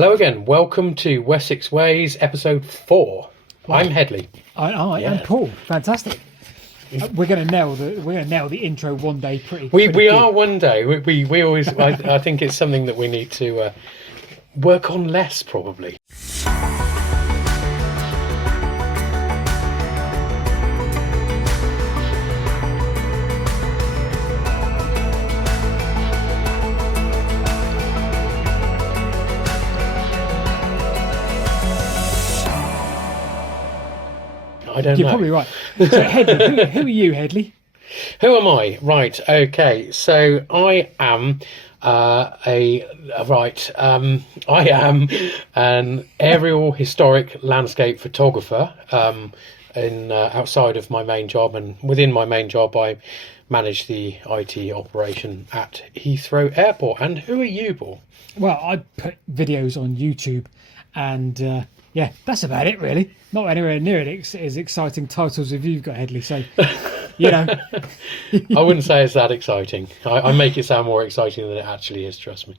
Hello again. Welcome to Wessex Ways, episode 4. Right. I'm Hedley. I'm Paul. Fantastic. We're going to nail the intro one day. Pretty. We good. are one day. We always. I think it's something that we need to work on less, probably. I don't know. You're probably right. So, Hedley, who are you, Hedley? Who am I? Right. Okay. So I am I am an aerial historic landscape photographer. Outside of my main job, and within my main job, I manage the IT operation at Heathrow Airport. And who are you, Paul? Well, I put videos on YouTube, and yeah, that's about it, really. Not anywhere near as exciting titles as you've got, Hedley. So, you know. I wouldn't say it's that exciting. I make it sound more exciting than it actually is, trust me.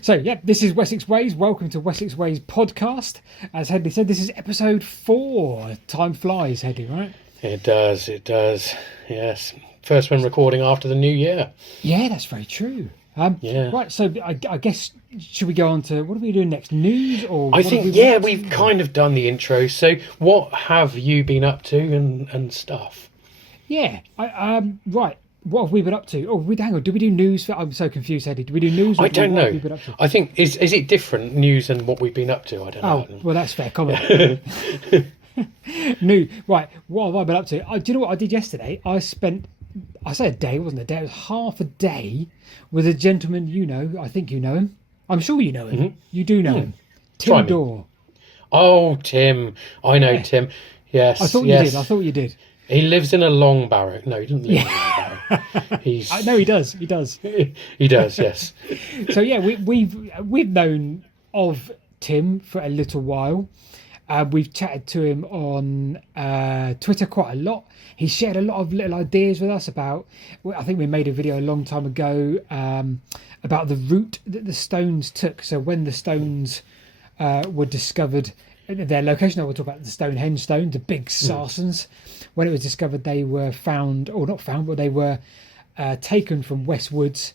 So, yeah, this is Wessex Ways. Welcome to Wessex Ways podcast. As Hedley said, this is episode 4. Time flies, Hedley, right? It does, yes. First one recording after the new year. Yeah, that's very true. Yeah. Right, so I guess, should we go on to, what are we doing next? News? Or I think, we've kind of done the intro. So what have you been up to and stuff? Yeah, right. What have we been up to? Oh, hang on. Do we do news? I'm so confused, Eddie. Do we do news? I don't know. What have we been up to? I think, is it different news and what we've been up to? I don't know. Oh, well, that's fair comment. News. Right, what have I been up to? Do you know what I did yesterday? I say a day, it wasn't a day. It was half a day with a gentleman you know. I think you know him. I'm sure you know him. Mm-hmm. You do know him. Tim Dorr. Oh, Tim. I know Tim. Yes. I thought you did. He lives in a long barrow. No, he doesn't live in a long barrow. No, he does. He does. He does, yes. So yeah, we've known of Tim for a little while. We've chatted to him on Twitter quite a lot. He shared a lot of little ideas with us about. I think we made a video a long time ago about the route that the stones took. So when the stones were discovered, their location. I will talk about the Stonehenge stones, the big sarcens. When it was discovered, they were found, or not found, but they were taken from West Woods.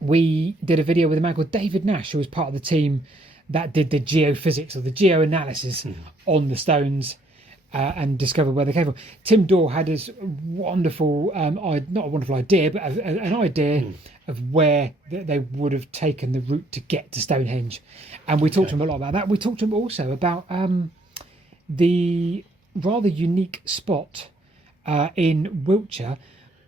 We did a video with a man called David Nash, who was part of the team that did the geophysics or the geoanalysis on the stones and discovered where they came from. Tim Dorr had this wonderful, not a wonderful idea, but an idea of where they would have taken the route to get to Stonehenge. And we talked to him a lot about that. We talked to him also about the rather unique spot in Wiltshire,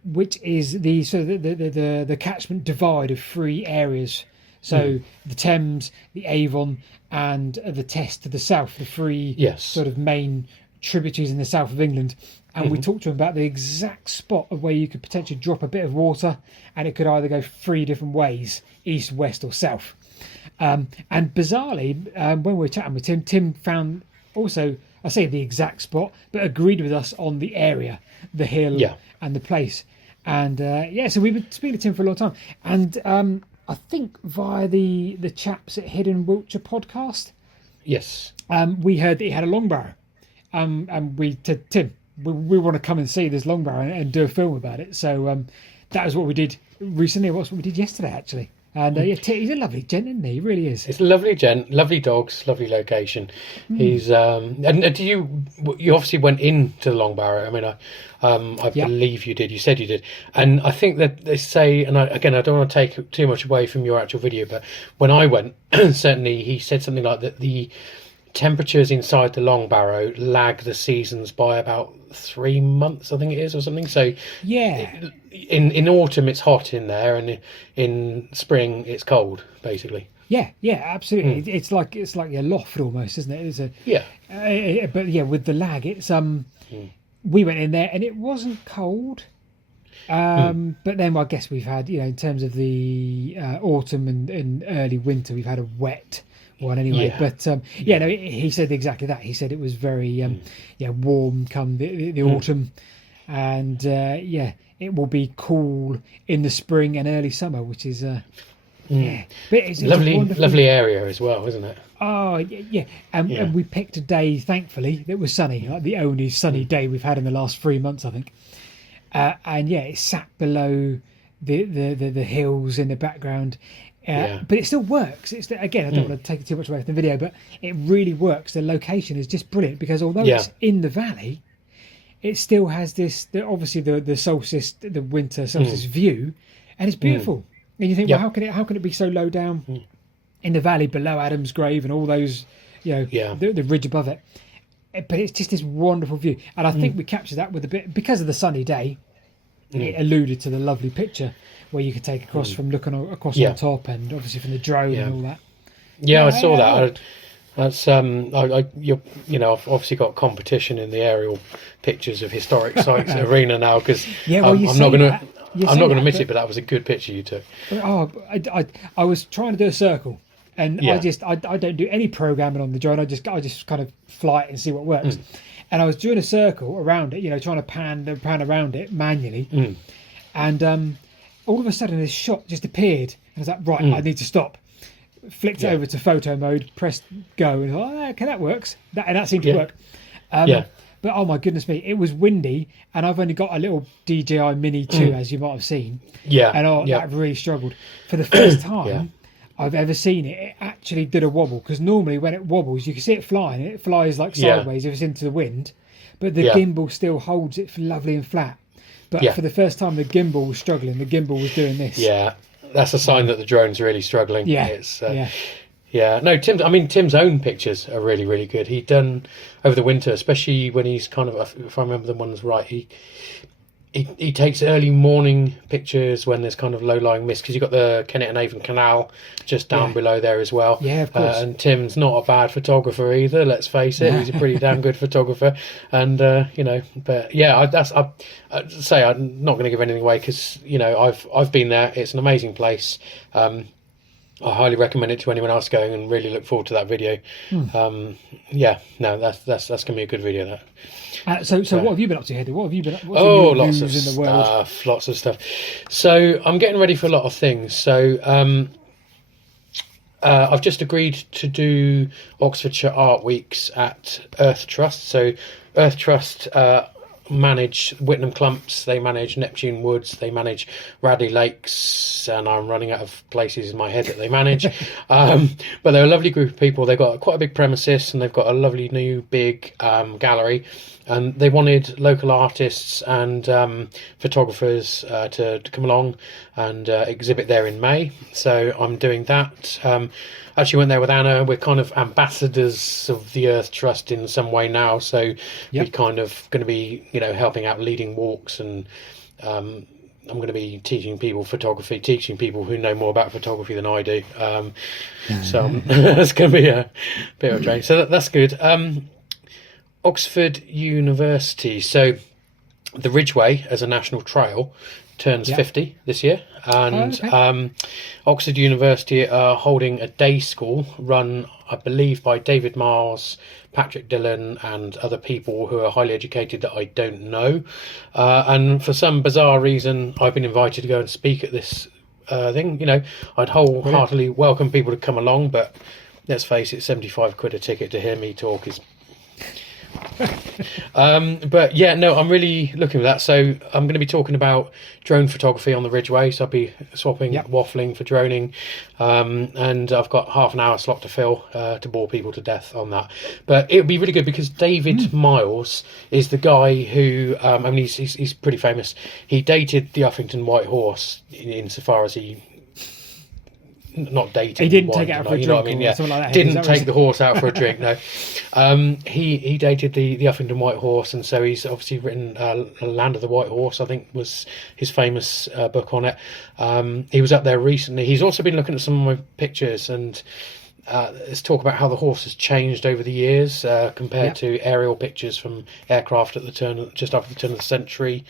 which is the catchment divide of 3 areas. So the Thames, the Avon, and the Test to the south, the 3 sort of main tributaries in the south of England. And we talked to him about the exact spot of where you could potentially drop a bit of water, and it could either go 3 different ways, east, west, or south. And bizarrely, when we were chatting with Tim found also, I say the exact spot, but agreed with us on the area, the hill, and the place. And so we've been speaking to Tim for a long time. And I think via the chaps at Hidden Wiltshire podcast. Yes. We heard that he had a long barrow. And we said, Tim, we want to come and see this long barrow and do a film about it. So that was what we did recently. That's what we did yesterday, actually. And he's a lovely gent, isn't he? He really is. It's a lovely gent, lovely dogs, lovely location. He's and you obviously went into the Long Barrow. I mean, I believe you did. You said you did, and I think that they say, and I don't want to take too much away from your actual video, but when I went, certainly he said something like that. The temperatures inside the Long Barrow lag the seasons by about 3 months, I think it is, or something. So in autumn it's hot in there, and in spring it's cold, basically. Yeah, absolutely. It's like a loft almost, isn't it? It's but with the lag, it's we went in there and it wasn't cold. But then I guess we've had, in terms of the autumn and early winter, we've had a wet one anyway. But he said exactly that. He said it was very warm come the autumn, and it will be cool in the spring and early summer, which is Yeah, but it's a Lovely, wonderful, lovely area as well, isn't it? Oh yeah. And we picked a day, thankfully, that was sunny, like the only sunny day we've had in the last 3 months, I think. And yeah, it sat below the hills in the background. But it still works. It's again, I don't want to take too much away from the video, but it really works. The location is just brilliant because although it's in the valley, it still has this obviously the solstice, the winter solstice view, and it's beautiful. And you think, well, how can it be so low down in the valley below Adam's grave and all those, the ridge above it? But it's just this wonderful view, and I think we captured that with a bit because of the sunny day. It alluded to the lovely picture where you could take across from looking across on top, and obviously from the drone and all that. Yeah, I saw that. That's I've obviously got competition in the aerial pictures of historic sites arena now because I'm not going to miss it, but that was a good picture you took. Oh, I was trying to do a circle, and I don't do any programming on the drone. I just kind of fly it and see what works. And I was doing a circle around it, trying to pan around it manually, and all of a sudden this shot just appeared, and I was like, right, I need to stop. Flicked it over to photo mode, pressed go, and okay, that works. That seemed to work. But oh my goodness me, it was windy, and I've only got a little DJI Mini 2, as you might have seen. And that really struggled. For the first time I've ever seen it, it actually did a wobble, because normally when it wobbles, you can see it flying, and it flies like sideways if it's into the wind, but the gimbal still holds it lovely and flat. But for the first time, the gimbal was struggling. The gimbal was doing this. Yeah, that's a sign that the drone's really struggling. No, Tim's own pictures are really, really good. He'd done over the winter, especially when he's kind of, if I remember the ones right, he takes early morning pictures when there's kind of low-lying mist, because you've got the Kennet and Avon Canal just down below there as well. Yeah, of course. And Tim's not a bad photographer either, let's face it. He's a pretty damn good photographer. And, but yeah, I'd say I'm not going to give anything away because, I've been there. It's an amazing place. I highly recommend it to anyone else going, and really look forward to that video. That's going to be a good video, that. So what have you been up to, Hedley? What have you been? Lots of in the world? Lots of stuff. So I'm getting ready for a lot of things. So I've just agreed to do Oxfordshire Art Weeks at Earth Trust. So Earth Trust manage Whitnam Clumps, they manage Neptune Woods, they manage Radley Lakes, and I'm running out of places in my head that they manage. But they're a lovely group of people. They've got quite a big premises, and they've got a lovely new big gallery, and they wanted local artists and photographers to come along and exhibit there in May. So I'm doing that. Actually went there with Anna. We're kind of ambassadors of the Earth Trust in some way now, so we're kind of going to be helping out, leading walks, and I'm going to be teaching people photography, teaching people who know more about photography than I do. So that's going to be a bit of a change. So that's good. Oxford University. So the Ridgeway as a national trail turns 50 this year, and Oxford University are holding a day school run, I believe, by David Miles, Patrick Dillon, and other people who are highly educated that I don't know, and for some bizarre reason I've been invited to go and speak at this thing. I'd wholeheartedly welcome people to come along, but let's face it, 75 quid a ticket to hear me talk is but yeah, no, I'm really looking for that. So I'm going to be talking about drone photography on the Ridgeway. So I'll be swapping waffling for droning, and I've got half an hour slot to fill to bore people to death on that. But it'll be really good because David Miles is the guy who he's pretty famous. He dated the Uffington White Horse insofar as he not dated. He didn't take it out for a drink, or something like that. Didn't take the horse out for a drink. No, he dated the Uffington White Horse, and so he's obviously written Land of the White Horse, I think was his famous book on it. He was up there recently. He's also been looking at some of my pictures, and let's talk about how the horse has changed over the years compared to aerial pictures from aircraft at just after the turn of the century.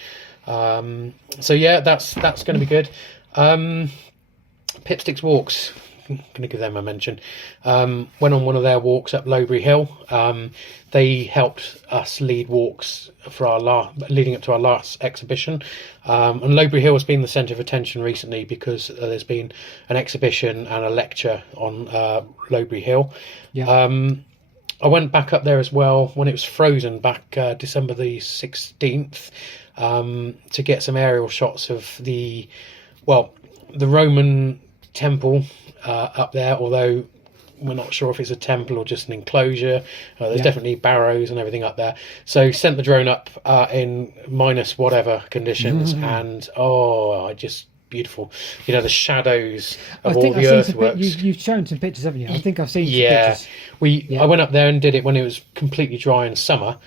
So yeah, that's going to be good. Pipsticks walks, going to give them a mention. Went on one of their walks up Lowbury Hill. They helped us lead walks for leading up to our last exhibition. And Lowbury Hill has been the centre of attention recently because there's been an exhibition and a lecture on Lowbury Hill. Yeah. I went back up there as well when it was frozen back December the 16th to get some aerial shots of the Roman temple up there, although we're not sure if it's a temple or just an enclosure. There's definitely barrows and everything up there. So sent the drone up in minus whatever conditions, and just beautiful. The shadows of all the earthworks. You've shown some pictures, haven't you? I think I've seen some pictures. I went up there and did it when it was completely dry in summer,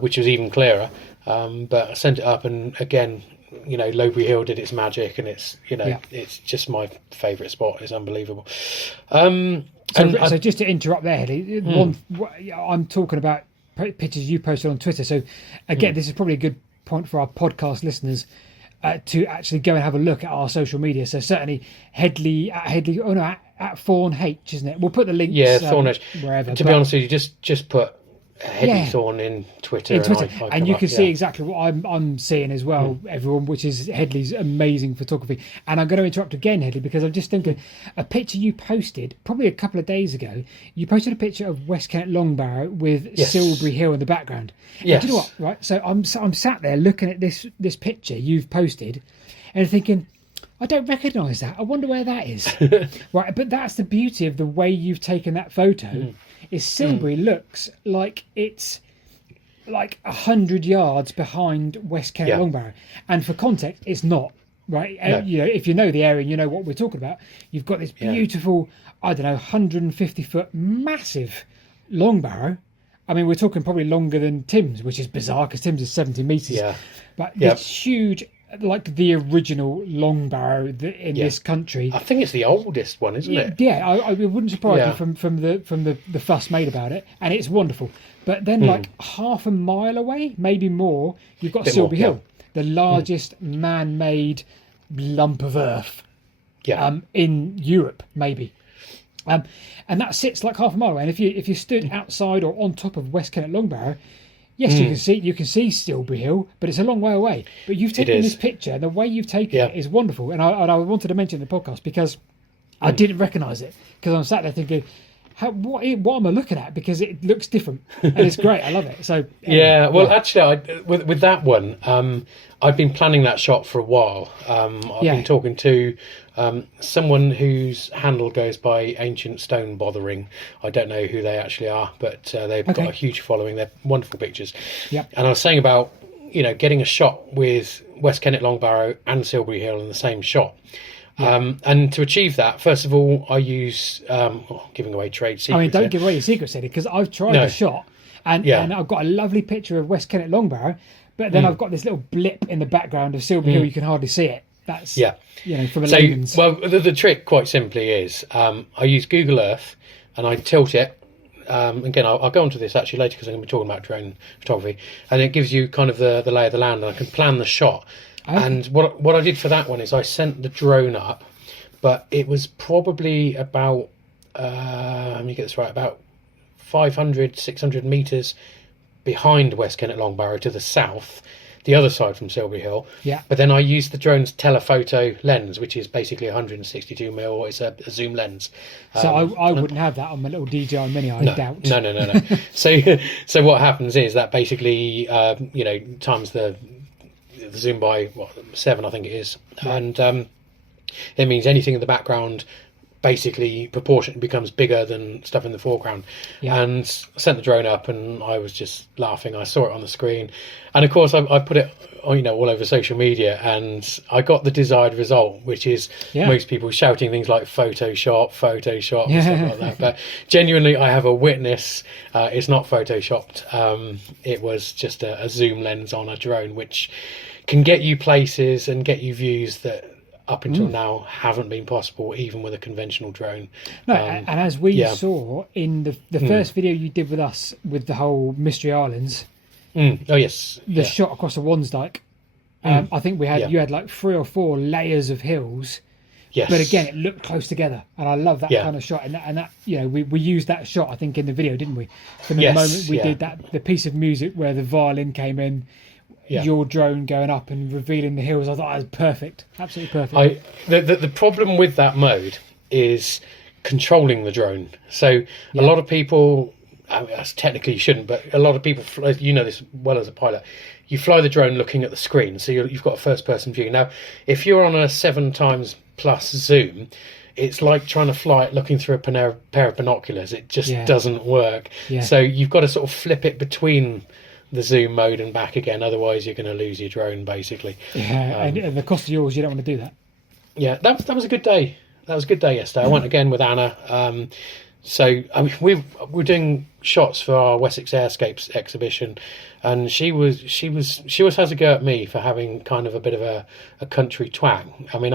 which was even clearer. But I sent it up, and again, Lowbury Hill did its magic, and it's it's just my favourite spot. It's unbelievable. So just to interrupt there, Hedley, I'm talking about pictures you posted on Twitter. So again, this is probably a good point for our podcast listeners to actually go and have a look at our social media. So certainly Hedley at Thorneh, isn't it? We'll put the links. Yeah, Thorneh. Wherever. To be honest with you, just put Hedley Thorne in Twitter. And you can see exactly what I'm seeing as well, everyone, which is Hedley's amazing photography. And I'm going to interrupt again, Hedley, because I'm just thinking a picture you posted probably a couple of days ago. You posted a picture of West Kennet Longbarrow with Silbury Hill in the background. Yes. And do you know what? Right. So I'm sat there looking at this picture you've posted, and thinking, I don't recognise that. I wonder where that is. Right. But that's the beauty of the way you've taken that photo. Is Silbury looks like it's like 100 yards behind West Kennet Longbarrow, and for context, it's not, right? No. If you know the area and you know what we're talking about, you've got this beautiful, 150-foot massive Longbarrow. I mean, we're talking probably longer than Tim's, which is bizarre because Tim's is 70 metres. Yeah. But this huge, like the original Longbarrow in this country. I think it's the oldest one, isn't it? Yeah, it wouldn't surprise me from the fuss made about it, and it's wonderful. But then, like half a mile away, maybe more, you've got Silbury Hill, the largest man-made lump of earth in Europe, maybe. And that sits like half a mile away. And if you stood outside or on top of West Kennet Longbarrow, yes, you can see Silbury Hill, but it's a long way away. But you've taken this picture, and the way you've taken it is wonderful. And I wanted to mention in the podcast because I didn't recognise it, because I'm sat there thinking, what am I looking at? Because it looks different, and it's great. I love it. So actually, with that one, I've been planning that shot for a while. I've been talking to someone whose handle goes by Ancient Stone Bothering. I don't know who they actually are, but they've got a huge following. They're wonderful pictures. Yep. And I was saying about getting a shot with West Kennet Longbarrow and Silbury Hill in the same shot. And to achieve that, first of all, I use giving away trade secrets. I mean, don't give away your secrets, Eddie, because I've tried the shot, and I've got a lovely picture of West Kennet Longbarrow, but then I've got this little blip in the background of Silbury Hill. You can hardly see it. That's from a layman's. Well, the trick, quite simply, is I use Google Earth and I tilt it. Again, I'll go onto this actually later because I'm going to be talking about drone photography, and it gives you kind of the lay of the land, and I can plan the shot. Okay. And what I did for that one is I sent the drone up, but it was probably about let me get this right, about 600 metres behind West Kennet Longbarrow to the south, the other side from Silbury Hill. Yeah. But then I used the drone's telephoto lens, which is basically 162mm. It's a zoom lens. So I wouldn't have that on my little DJI Mini, I doubt. No. So what happens is that basically times the zoom by 7, I think it is, and it means anything in the background basically proportionately becomes bigger than stuff in the foreground. And I sent the drone up, and I was just laughing. I saw it on the screen, and of course I put it all over social media, and I got the desired result, which is most people shouting things like Photoshop and stuff like that. But genuinely, I have a witness. It's not photoshopped. It was just a zoom lens on a drone, which can get you places and get you views that up until now haven't been possible, even with a conventional drone. No, and as we saw in the first video you did with us with the whole Mystery Islands, oh yes, the shot across the Wansdyke, I think you had like 3 or 4 layers of hills, Yes. But again, it looked close together, and I love that kind of shot. And that we used that shot, I think, in the video, didn't we? From the moment we did that, the piece of music where the violin came in, your drone going up and revealing the hills. I thought that was perfect, absolutely perfect. The problem with that mode is controlling the drone. So a lot of people, I mean, that's technically you shouldn't, but a lot of people, you know this well as a pilot, you fly the drone looking at the screen, so you've got a first-person view. Now, if you're on a 7x plus zoom, it's like trying to fly it looking through a pair of binoculars. It just doesn't work. So you've got to sort of flip it between the zoom mode and back again, otherwise you're going to lose your drone, basically. And the cost of yours, you don't want to do that. Yeah, that was a good day. That was a good day yesterday. I went again with Anna. So I mean, we're doing shots for our Wessex Airscapes exhibition, and she always has a go at me for having kind of a bit of a country twang. I mean,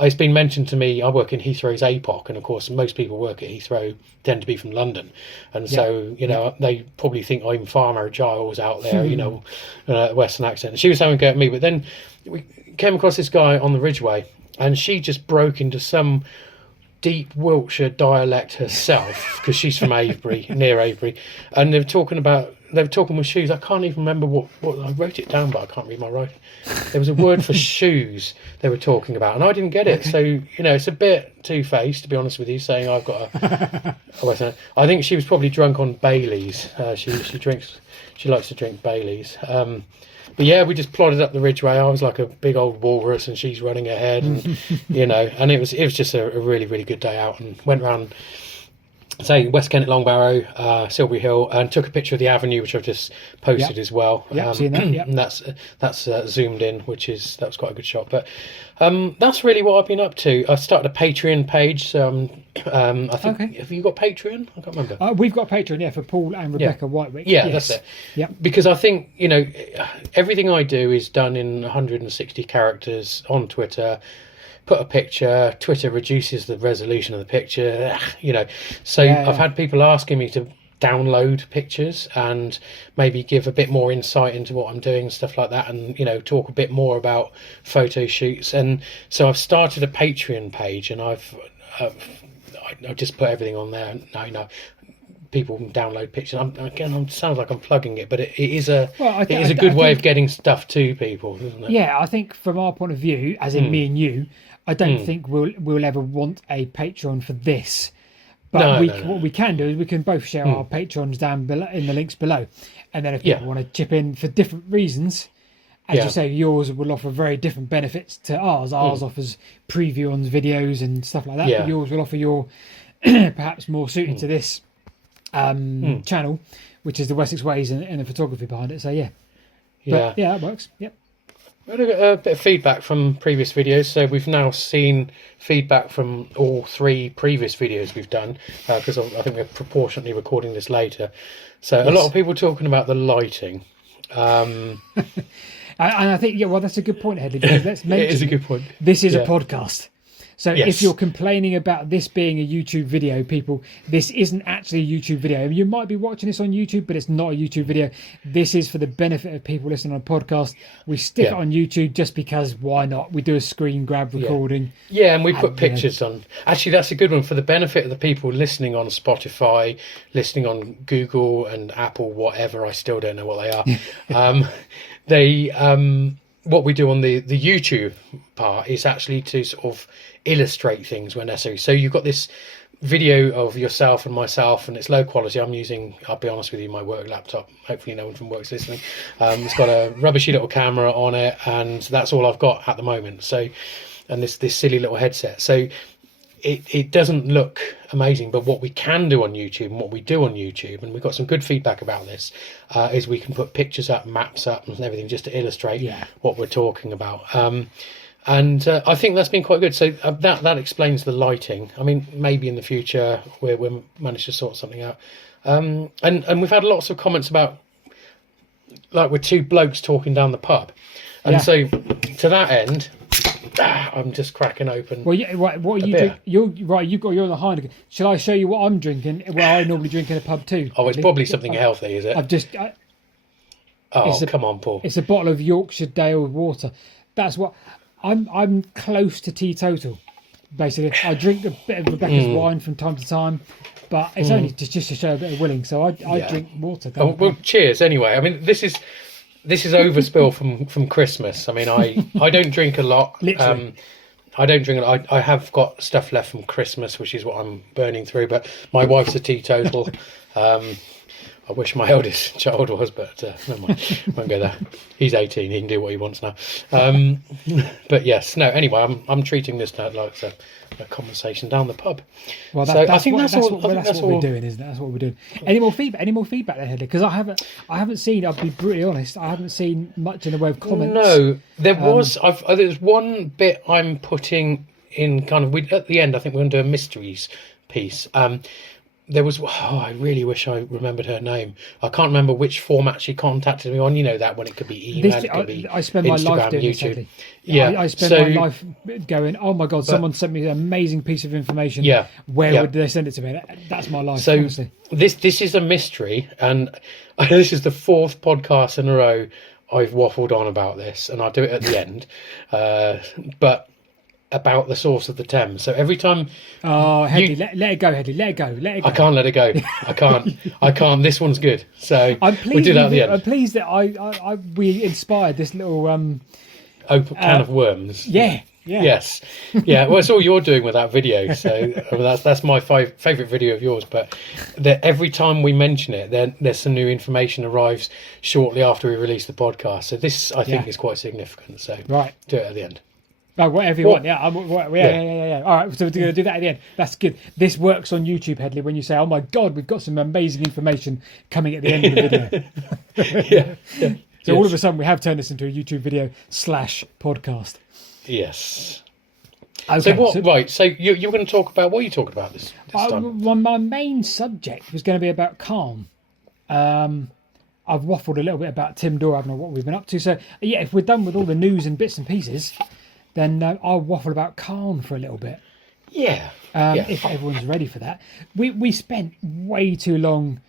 it's been mentioned to me, I work in Heathrow's APOC, and of course most people work at Heathrow tend to be from London, and so they probably think I'm Farmer Giles out there, Western accent. And she was having a go at me, but then we came across this guy on the Ridgeway, and she just broke into some deep Wiltshire dialect herself, because she's from Avebury, near Avebury, and they were talking with shoes. I can't even remember what I wrote it down, but I can't read my writing. There was a word for shoes they were talking about, and I didn't get it. So it's a bit two-faced, to be honest with you, saying I've got a Western. I think she was probably drunk on Baileys. She likes to drink Baileys. But yeah, we just plodded up the Ridgeway. I was like a big old walrus, and she's running ahead, and and it was just a really, really good day out, and went around, say, West Kent, Longbarrow, Silbury Hill, and took a picture of the avenue, which I've just posted as well. Yeah, seen that. Yep. And that's zoomed in, that was quite a good shot. But that's really what I've been up to. I started a Patreon page. I think have you got Patreon? I can't remember. We've got Patreon, for Paul and Rebecca Whitewick. Yeah, yes. That's it. Yeah, because I think everything I do is done in 160 characters on Twitter. Put a picture, Twitter reduces the resolution of the picture, So I've had people asking me to download pictures and maybe give a bit more insight into what I'm doing and stuff like that, and talk a bit more about photo shoots. And so I've started a Patreon page, and I've just put everything on there. Now people can download pictures. It sounds like I'm plugging it, but it is a good way of getting stuff to people, isn't it? Yeah, I think from our point of view, as in me and you, I don't think we'll ever want a Patreon for this. But what we can do is we can both share our Patrons down below in the links below, and then if people want to chip in for different reasons, as you say, yours will offer very different benefits to ours. Ours offers preview on videos and stuff like that, but yours will offer your perhaps more suited to this channel, which is the Wessex Ways and the photography behind it. So that works. Yep. We had a bit of feedback from previous videos, so we've now seen feedback from all 3 previous videos we've done, because I think we're proportionately recording this later. So a lot of people talking about the lighting. And I think, that's a good point, Hedley, because let's mention it is a good point. This is a podcast. So if you're complaining about this being a YouTube video, people, this isn't actually a YouTube video. You might be watching this on YouTube, but it's not a YouTube video. This is for the benefit of people listening on a podcast. We stick it on YouTube just because why not? We do a screen grab recording. Yeah, and we put pictures on. Actually, that's a good one for the benefit of the people listening on Spotify, listening on Google and Apple, whatever. I still don't know what they are. What we do on the YouTube part is actually to sort of illustrate things when necessary. So you've got this video of yourself and myself, and it's low quality. I'm using, I'll be honest with you, my work laptop. Hopefully no one from work's listening. It's got a rubbishy little camera on it, and that's all I've got at the moment. So, and this silly little headset. So it doesn't look amazing, but what we can do on YouTube and what we do on YouTube, and we've got some good feedback about this, is we can put pictures up, maps up and everything just to illustrate what we're talking about. And I think that's been quite good. So that explains the lighting. I mean, maybe in the future we'll manage to sort something out. And we've had lots of comments about, like, we're 2 blokes talking down the pub. And so to that end, I'm just cracking open. Well, what are you drinking? You're on the Heineken. Shall I show you what I'm drinking? Well, I normally drink in a pub too. Oh, it's probably something healthy, is it? Come on, Paul. It's a bottle of Yorkshire Dale water. That's what I'm close to teetotal. basically. I drink a bit of Rebecca's wine from time to time, but it's only just to show a bit of willing. So I drink water. Well, cheers anyway. I mean, this is overspill from Christmas. I mean, I don't drink a lot. Literally. I don't drink. I have got stuff left from Christmas, which is what I'm burning through. But my wife's a teetotal. I wish my eldest child was, but never mind. Won't go there. He's 18. He can do what he wants now. But yes, no. Anyway, I'm treating this like a conversation down the pub. Well, that's what we're doing, isn't it? That's what we're doing. Any more feedback there, Hedley? Because I haven't seen. I'll be brutally honest. I haven't seen much in the way of comments. No, there was. There's one bit I'm putting in kind of. At the end, I think we're going to do a mysteries piece. There was. I really wish I remembered her name. I can't remember which format she contacted me on. You know that when it could be email, it could be I spend Instagram, my life doing YouTube. this. Yeah, I spend my life going, oh my god, someone sent me an amazing piece of information. Yeah, where would they send it to me? That's my life. So honestly. this is a mystery, and this is the 4th podcast in a row I've waffled on about this, and I'll do it at the end. But about the source of the Thames. So every time... Oh, Hedley, let it go, Hedley. Let it go. I can't let it go. I can't. This one's good. So we'll do that at the end. I'm pleased that we inspired this little... open can of worms. Yeah. Yes. Yeah. Well, it's all you're doing with that video. So I mean, that's my favourite video of yours. But every time we mention it, then there's some new information arrives shortly after we release the podcast. So this, I think, is quite significant. So do it at the end. Oh, whatever you want, yeah. Yeah. All right, so we're going to do that at the end. That's good. This works on YouTube, Hedley, when you say, oh my God, we've got some amazing information coming at the end of the video. Yeah. So all of a sudden, we have turned this into a YouTube video /podcast. Yes. Okay, So you're going to talk about, what are you talking about this time? Well, my main subject was going to be about Calne. I've waffled a little bit about Tim Dorabin and what we've been up to. So, yeah, if we're done with all the news and bits and pieces... then I'll waffle about Calne for a little bit. Yeah. If everyone's ready for that. We spent way too long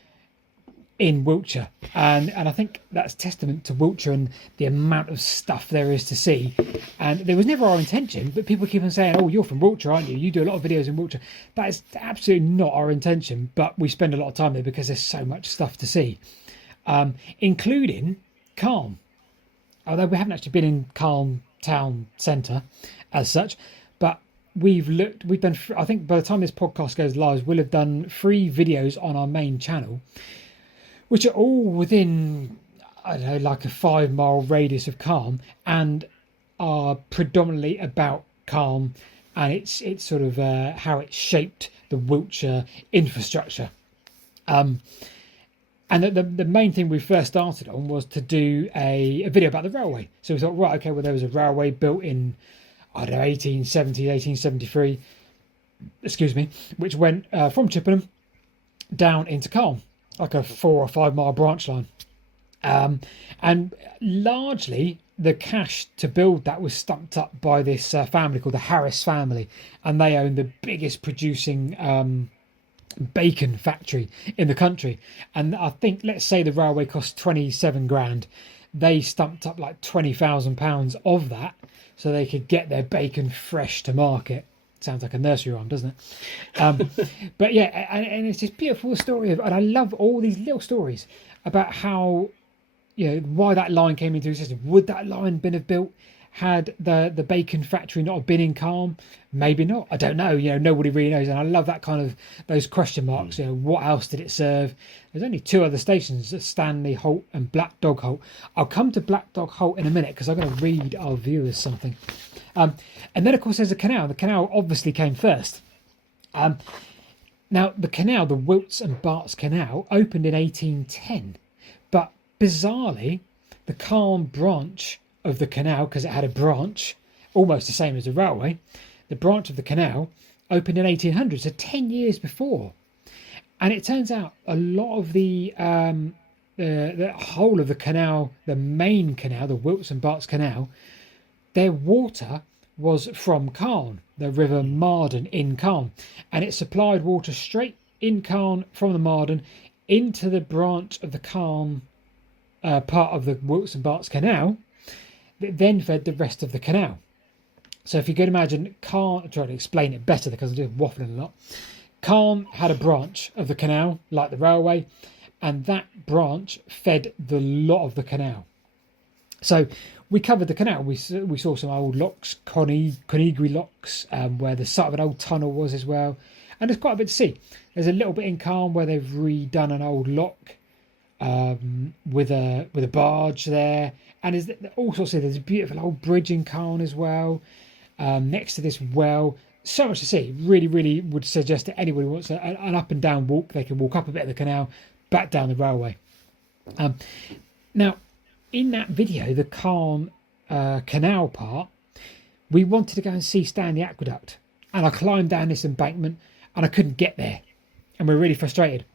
in Wiltshire, and I think that's testament to Wiltshire and the amount of stuff there is to see. And there was never our intention, but people keep on saying, oh, you're from Wiltshire, aren't you? You do a lot of videos in Wiltshire. That is absolutely not our intention, but we spend a lot of time there because there's so much stuff to see, including Calne. Although we haven't actually been in Calne town centre as such, but we've done, I think by the time this podcast goes live, we'll have done 3 videos on our main channel, which are all within, I don't know, like a 5-mile radius of Calne, and are predominantly about Calne and it's sort of how it shaped the Wiltshire infrastructure. And the main thing we first started on was to do a video about the railway. So we thought, right, okay, well, there was a railway built in, I don't know, 1870, 1873, which went from Chippenham down into Calne, like a 4 or 5 mile branch line. And largely, the cash to build that was stumped up by this family called the Harris family. And they own the biggest producing bacon factory in the country, and I think, let's say the railway cost 27 grand, they stumped up like £20,000 of that so they could get their bacon fresh to market. Sounds like a nursery rhyme, doesn't it? But yeah, and it's this beautiful story and I love all these little stories about how, why that line came into existence. Would that line have built had the bacon factory not have been in Calne? Maybe not. I don't know. Nobody really knows. And I love that kind of those question marks. What else did it serve? There's only 2 other stations: Stanley Holt and Black Dog Holt. I'll come to Black Dog Holt in a minute because I'm going to read our viewers something. And then of course there's a canal. The canal obviously came first. Now the canal, the Wilts and Barts Canal, opened in 1810, but bizarrely, the Calne branch of the canal, because it had a branch almost the same as the railway, the branch of the canal opened in 1800, so 10 years before. And it turns out a lot of the whole of the canal, the main canal, the Wilts and Barts Canal, their water was from Calne, the River Marden in Calne, and it supplied water straight in Calne from the Marden into the branch of the Calne part of the Wilts and Barts Canal, that then fed the rest of the canal. So if you could imagine, Calne, try to explain it better because I'm just waffling a lot. Calne had a branch of the canal, like the railway, and that branch fed the lot of the canal. So we covered the canal. We saw some old locks, Conigri locks, where the site of an old tunnel was as well. And there's quite a bit to see. There's a little bit in Calne where they've redone an old lock with a barge there. And there's also there's a beautiful old bridge in Calne as well, next to this well. So much to see. Really, really would suggest that anybody wants an up and down walk, they can walk up a bit of the canal, back down the railway. Now, in that video, the Calne canal part, we wanted to go and see Stanley Aqueduct. And I climbed down this embankment and I couldn't get there. And we're really frustrated.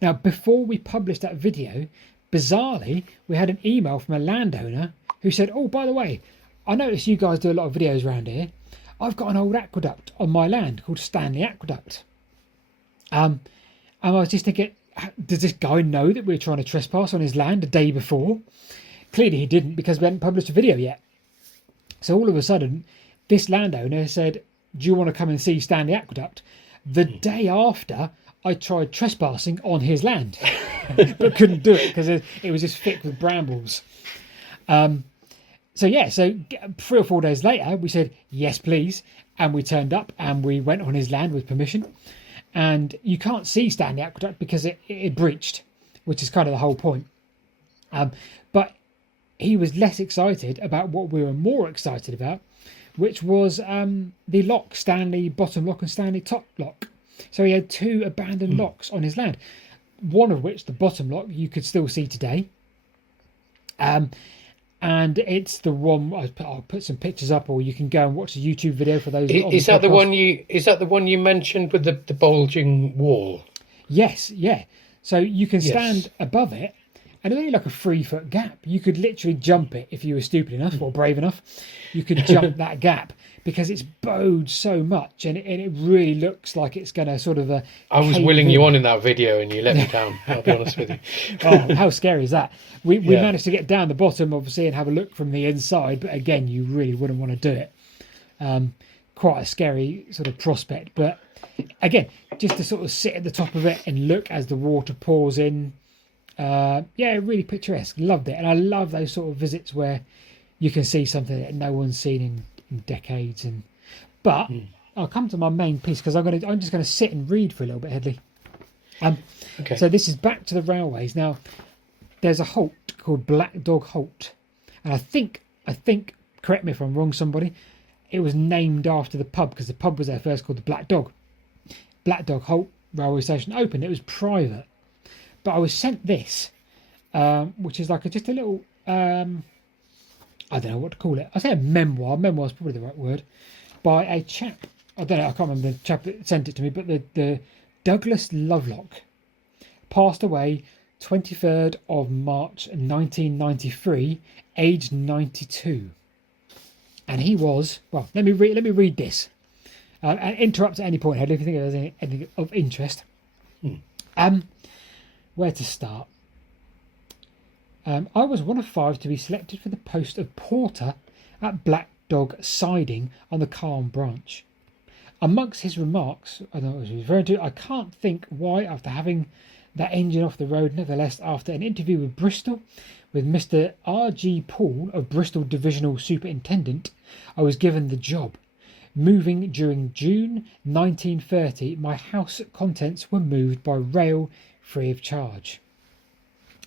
Now, before we published that video, bizarrely, we had an email from a landowner who said, oh, by the way, I noticed you guys do a lot of videos around here. I've got an old aqueduct on my land called Stanley Aqueduct. And I was just thinking, does this guy know that we're trying to trespass on his land the day before? Clearly he didn't, because we hadn't published a video yet. So all of a sudden, this landowner said, do you want to come and see Stanley Aqueduct? The day after, I tried trespassing on his land, but couldn't do it because it was just thick with brambles. So 3 or 4 days later, we said, yes, please. And we turned up and we went on his land with permission. And you can't see Stanley Aqueduct because it breached, which is kind of the whole point. But he was less excited about what we were more excited about, which was the lock, Stanley bottom lock and Stanley top lock. So he had 2 abandoned locks on his land, one of which, the bottom lock, you could still see today. And it's the one I'll put some pictures up, or you can go and watch a YouTube video for those. Is that the one you mentioned with the bulging wall? Yes, yeah. So you can stand above it, and it's only like a 3-foot gap. You could literally jump it if you were stupid enough or brave enough. You could jump that gap because it's bowed so much, and it really looks like it's going to sort of. I was willing you on in that video, and you let me down. I'll be honest with you. Oh, how scary is that? We managed to get down the bottom, obviously, and have a look from the inside. But again, you really wouldn't want to do it. Quite a scary sort of prospect. But again, just to sort of sit at the top of it and look as the water pours in. Really picturesque. Loved it. And I love those sort of visits where you can see something that no one's seen in decades. But I'll come to my main piece because I'm just going to sit and read for a little bit, Hedley. Okay. So this is back to the railways. Now, there's a halt called Black Dog Halt, and I think, correct me if I'm wrong, somebody, it was named after the pub because the pub was there first, called the Black Dog. Black Dog Halt railway station opened. It was private, but I was sent this, which is like just a little, I don't know what to call it. I say a memoir. Memoir is probably the right word, by a chap. I don't know. I can't remember the chap that sent it to me, but the Douglas Lovelock passed away 23rd of March 1993, aged 92. And he was, well, let me read this. And interrupt at any point, Hedley, if you think there's anything of interest. Where to start? I was one of 5 to be selected for the post of porter at Black Dog Siding on the Calne branch. Amongst his remarks, I don't know what he was referring to, I can't think why, after having that engine off the road, nevertheless, after an interview with Bristol, with Mr. R.G. Poole of Bristol Divisional Superintendent, I was given the job. Moving during June 1930, my house contents were moved by rail free of charge.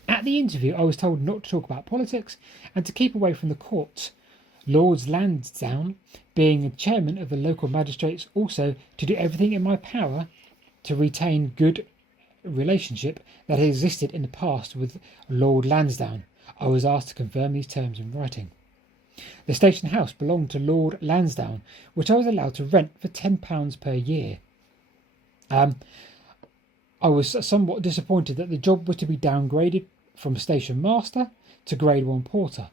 At the interview, I was told not to talk about politics and to keep away from the courts. Lord Lansdowne, being the chairman of the local magistrates, also to do everything in my power to retain good relationship that had existed in the past with Lord Lansdowne. I was asked to confirm these terms in writing. The station house belonged to Lord Lansdowne, which I was allowed to rent for £10 per year. I was somewhat disappointed that the job was to be downgraded from station master to grade 1 porter.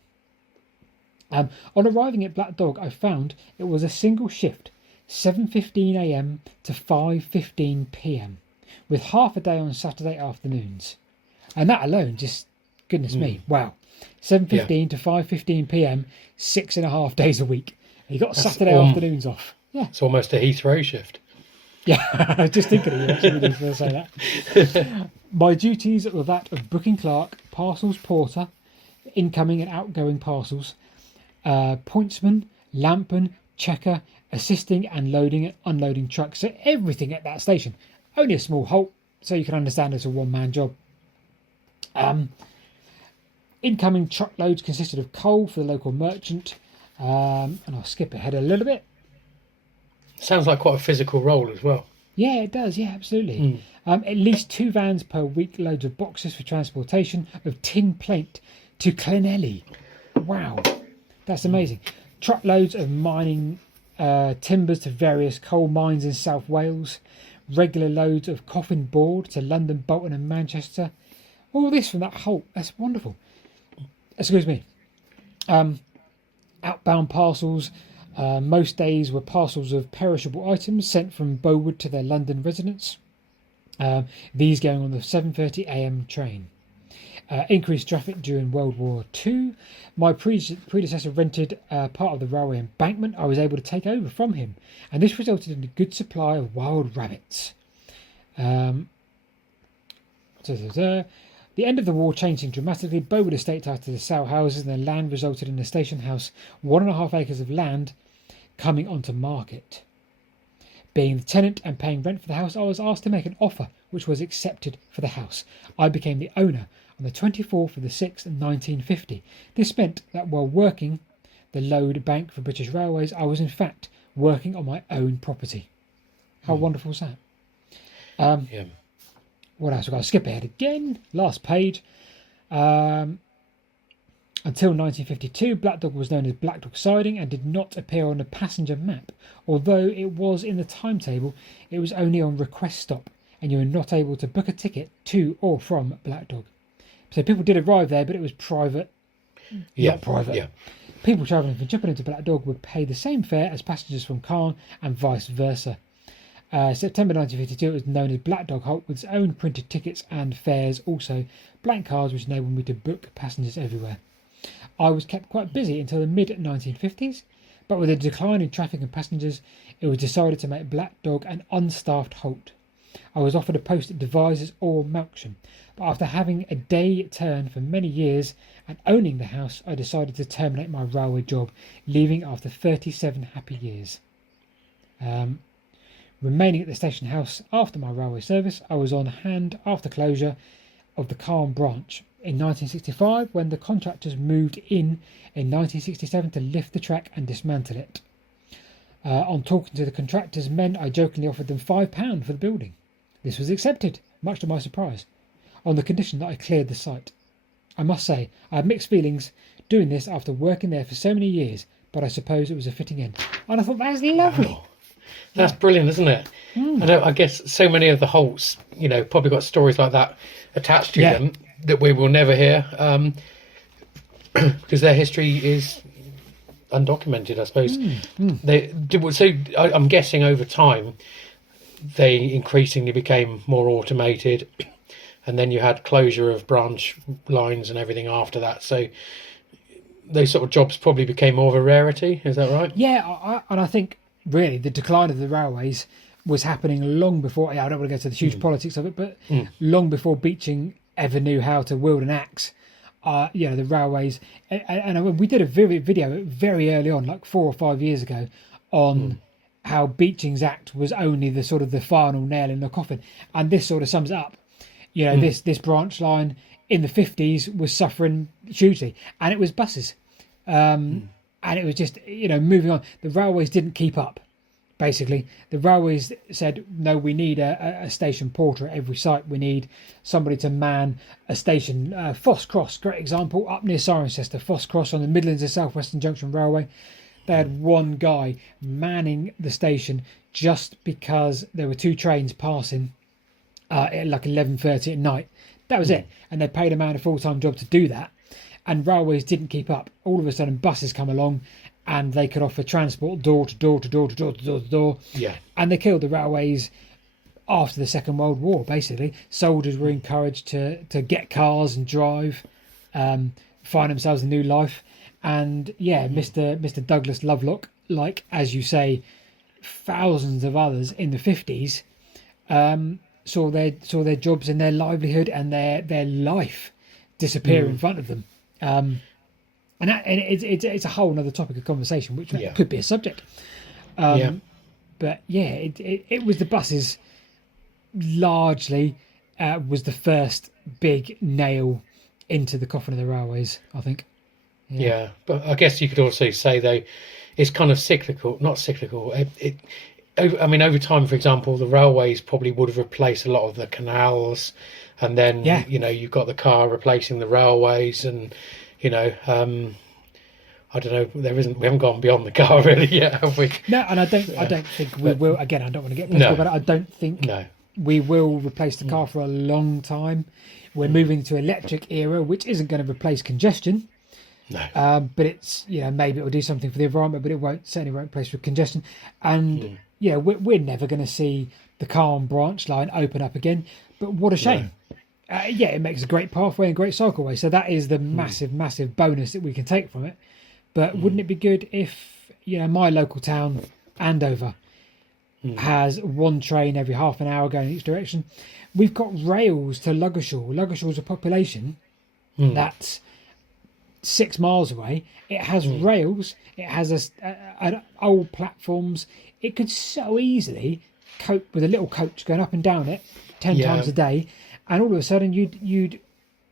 On arriving at Black Dog, I found it was a single shift, 7:15 a.m. to 5:15 p.m, with half a day on Saturday afternoons. And that alone, just goodness me, wow. 7:15 to 5:15 p.m, 6.5 days a week. He got That's Saturday afternoons off. Yeah. It's almost a Heathrow shift. Yeah, I was just thinking of you actually when you first say that. My duties were that of booking clerk, parcels porter, incoming and outgoing parcels, pointsman, lampen, checker, assisting and loading and unloading trucks. So everything at that station. Only a small halt, so you can understand it's a one-man job. Incoming truckloads consisted of coal for the local merchant, and I'll skip ahead a little bit. Sounds like quite a physical role as well. Yeah, it does. Yeah, absolutely. At least 2 vans per week, loads of boxes for transportation of tin plate to Calne. Wow, that's amazing. Truckloads of mining timbers to various coal mines in South Wales. Regular loads of coffin board to London, Bolton and Manchester. All this from that halt. That's wonderful. Excuse me. Outbound parcels. Most days were parcels of perishable items sent from Bowood to their London residence. These going on the 7:30 a.m. train. Increased traffic during World War II. My predecessor rented part of the railway embankment. I was able to take over from him, and this resulted in a good supply of wild rabbits. The end of the war changed things dramatically. Bowood estate after the sow houses, and the land resulted in a station house, 1.5 acres of land, coming onto market. Being the tenant and paying rent for the house, I was asked to make an offer, which was accepted for the house. I became the owner on the 24th of the 6th, 1950. This meant that while working the load bank for British Railways, I was in fact working on my own property. How wonderful is that? Yeah. What else? We've got to skip ahead again. Last page. Until 1952, Black Dog was known as Black Dog Siding and did not appear on the passenger map. Although it was in the timetable, it was only on request stop, and you were not able to book a ticket to or from Black Dog. So people did arrive there, but it was private. Not private. Yeah. People travelling from Chippenham to Black Dog would pay the same fare as passengers from Calne and vice versa. September 1952, it was known as Black Dog Halt with its own printed tickets and fares, also blank cards which enabled me to book passengers everywhere. I was kept quite busy until the mid-1950s, but with a decline in traffic and passengers, it was decided to make Black Dog an unstaffed halt. I was offered a post at Devizes or Marcham, but after having a day turn for many years and owning the house, I decided to terminate my railway job, leaving after 37 happy years. Remaining at the station house after my railway service, I was on hand after closure of the Calne branch in 1965 when the contractors moved in 1967 to lift the track and dismantle it. On talking to the contractors' men, I jokingly offered them £5 for the building. This was accepted, much to my surprise, on the condition that I cleared the site. I must say, I had mixed feelings doing this after working there for so many years, but I suppose it was a fitting end. And I thought, that's lovely. Wow. That's brilliant, isn't it? I guess so many of the halts, probably got stories like that attached to them that we will never hear, because their history is undocumented, I suppose. So I'm guessing over time they increasingly became more automated, and then you had closure of branch lines and everything after that. So those sort of jobs probably became more of a rarity. Is that right? Yeah, and I think really the decline of the railways was happening long before. I don't want to go to the huge politics of it, but long before Beeching ever knew how to wield an axe. The railways, and we did a video very early on, like 4 or 5 years ago, on how Beeching's Act was only the sort of the final nail in the coffin, and this sort of sums it up. This branch line in the 50s was suffering hugely, and it was buses, and it was just moving on. The railways didn't keep up. Basically, the railways said, no, we need a station porter at every site. We need somebody to man a station. Foss Cross, great example, up near Cirencester. Foss Cross on the Midlands and South Western Junction Railway. They had one guy manning the station just because there were 2 trains passing at like 11:30 at night. That was it. And they paid a man a full-time job to do that. And railways didn't keep up. All of a sudden, buses come along, and they could offer transport door to door to door to door to door to door. Yeah. And they killed the railways after the Second World War, basically. Soldiers were encouraged to get cars and drive, find themselves a new life. And Mr. Douglas Lovelock, like as you say, thousands of others in the 50s, saw their jobs and their livelihood and their life disappear in front of them. And it's a whole other topic of conversation, which could be a subject. But it was the buses largely was the first big nail into the coffin of the railways, I think. Yeah, but I guess you could also say though, it's kind of cyclical, not cyclical. Over time, for example, the railways probably would have replaced a lot of the canals, and then you've got the car replacing the railways, and I don't know. We haven't gone beyond the car really yet, have we? No, and I don't think we will. Again, I don't want to get political about it. I don't think we will replace the car for a long time. We're moving to electric era, which isn't going to replace congestion. No. But it's maybe it will do something for the environment, but it certainly won't replace with congestion. And we're never going to see the Calne branch line open up again. But what a shame. No. It makes a great pathway and great cycleway. So that is the massive bonus that we can take from it. But wouldn't it be good if my local town, Andover, has one train every half an hour going in each direction? We've got rails to Ludgershall. Ludgershall's a population that's 6 miles away. It has rails. It has old platforms. It could so easily cope with a little coach going up and down it 10 times a day, and all of a sudden you'd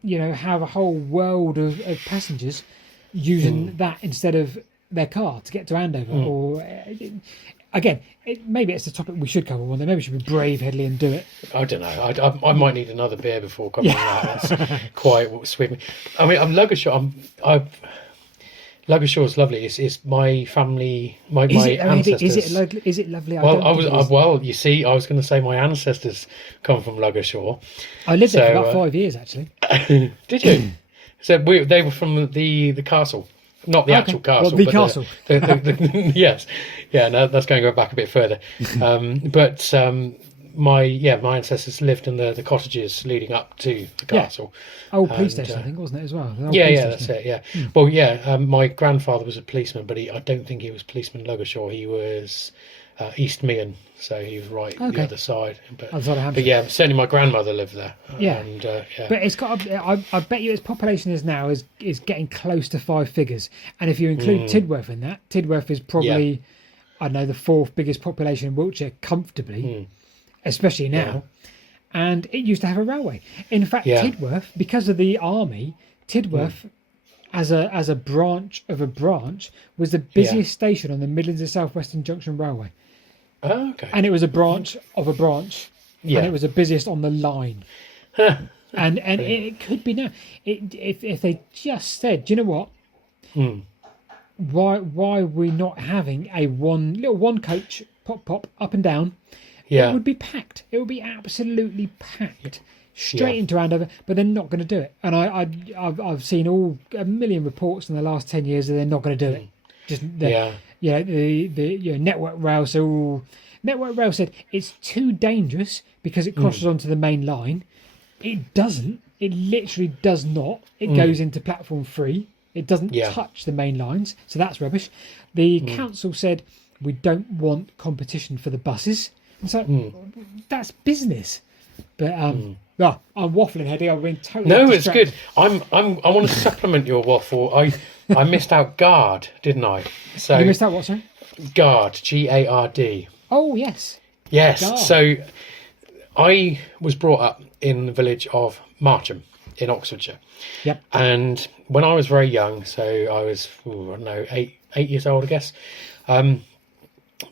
have a whole world of passengers using that instead of their car to get to Andover. Or again, maybe it's the topic we should cover one day. Maybe we should be brave, Hedley, and do it. I don't know. I might need another beer before covering that. That's quite sweet. I mean, I'm Ludgershall. Ludgershall's lovely. It's my family, my ancestors. Is it lovely? Well, you see, I was going to say my ancestors come from Ludgershall. I lived there for about 5 years, actually. Did you? So they were from the castle. Not the actual castle. Well, the castle. Yes. Yeah, no, that's going to go back a bit further. My ancestors lived in the cottages leading up to the castle. Old police station, I think, wasn't it, as well? That's it, yeah. Well, my grandfather was a policeman, but I don't think he was policeman Ludgershall. He was East Meon, so he was the other side. But certainly my grandmother lived there. But it's got. I bet you its population is getting close to 5 figures, and if you include Tidworth in that, Tidworth is probably I don't know, the 4th biggest population in Wiltshire comfortably, especially now. And it used to have a railway. In fact, Tidworth, because of the army, Tidworth as a branch of a branch was the busiest station on the Midlands and South Western Junction Railway. Oh, okay. And it was a branch of a branch, and it was the busiest on the line. And it could be now. If they just said, do you know what? Why are we not having a one coach pop up and down? It would be packed. It would be absolutely packed straight into Andover, but they're not going to do it. And I've seen a million reports in the last 10 years that they're not going to do it. Just the Network Rail. So Network Rail said it's too dangerous because it crosses onto the main line. It doesn't. It literally does not. It goes into platform 3. It doesn't touch the main lines, so that's rubbish. The council said we don't want competition for the buses. And so that's business. But I'm waffling, Heddy. I've been totally distracted. It's good. I want to supplement your waffle. I missed out guard, didn't I? So you missed out what, sorry? Guard, Gard. Oh yes. Yes. Guard. So I was brought up in the village of Marcham in Oxfordshire. Yep. And when I was very young, so I was eight years old, I guess.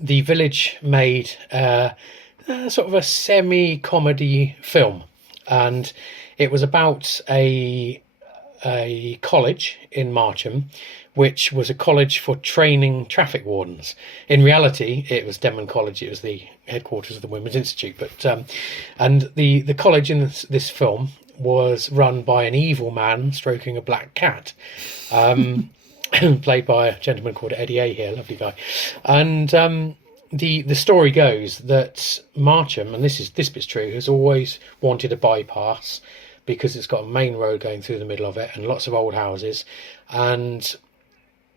The village made sort of a semi-comedy film, and it was about a college in Marcham, which was a college for training traffic wardens. In reality, it was Denman College. It was the headquarters of the Women's Institute. But and the college in this film was run by an evil man stroking a black cat, played by a gentleman called Eddie A here, lovely guy. And the story goes that Marcham, and this bit's true, has always wanted a bypass because it's got a main road going through the middle of it and lots of old houses. And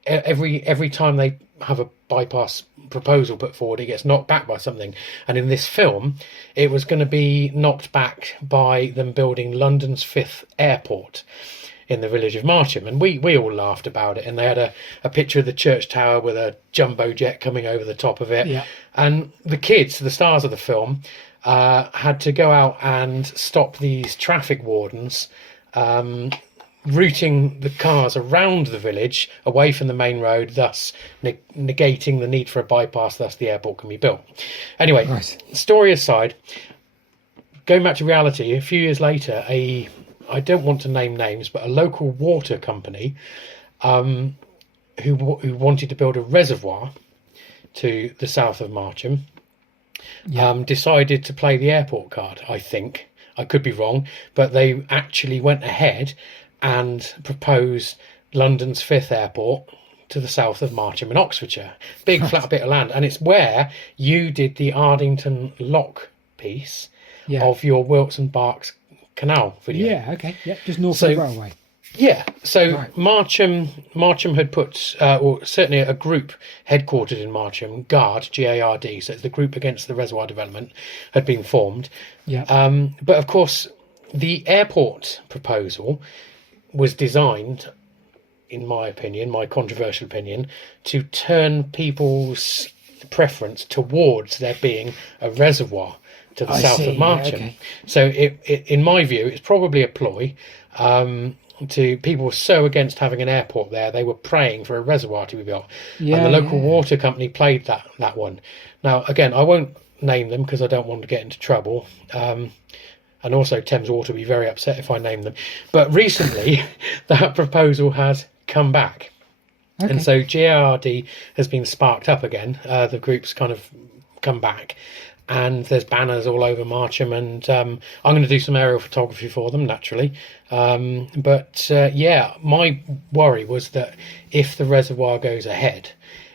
every time they have a bypass proposal put forward, it gets knocked back by something. And in this film, it was going to be knocked back by them building London's 5th airport in the village of Marcham, and we all laughed about it. And they had a picture of the church tower with a jumbo jet coming over the top of it. Yeah. And the kids, the stars of the film, had to go out and stop these traffic wardens routing the cars around the village away from the main road, thus negating the need for a bypass, thus the airport can be built. Anyway, Right. Story aside, going back to reality, a few years later, I don't want to name names, but a local water company who wanted to build a reservoir to the south of Marcham decided to play the airport card, I think. I could be wrong, but they actually went ahead and proposed London's 5th airport to the south of Marcham in Oxfordshire. Big flat bit of land. And it's where you did the Ardington Lock piece of your Wilts and Berks Canal video. Yeah, okay. Yep, just north of the railway. Yeah, so Right. Marcham had put, or certainly a group headquartered in Marcham, GARD, G-A-R-D, so it's the Group Against the Reservoir Development, had been formed. Yeah. But of course, the airport proposal was designed, in my opinion, my controversial opinion, to turn people's preference towards there being a reservoir to the south of Marcham. Okay. So it, in my view, it's probably a ploy. To people were so against having an airport there, they were praying for a reservoir to be built. Yeah, and the local water company played that one. Now, again, I won't name them because I don't want to get into trouble. And also Thames Water will be very upset if I name them. But recently, that proposal has come back. Okay. And so GARD has been sparked up again. The group's kind of come back. And there's banners all over Marcham, and I'm going to do some aerial photography for them, naturally. But my worry was that if the reservoir goes ahead,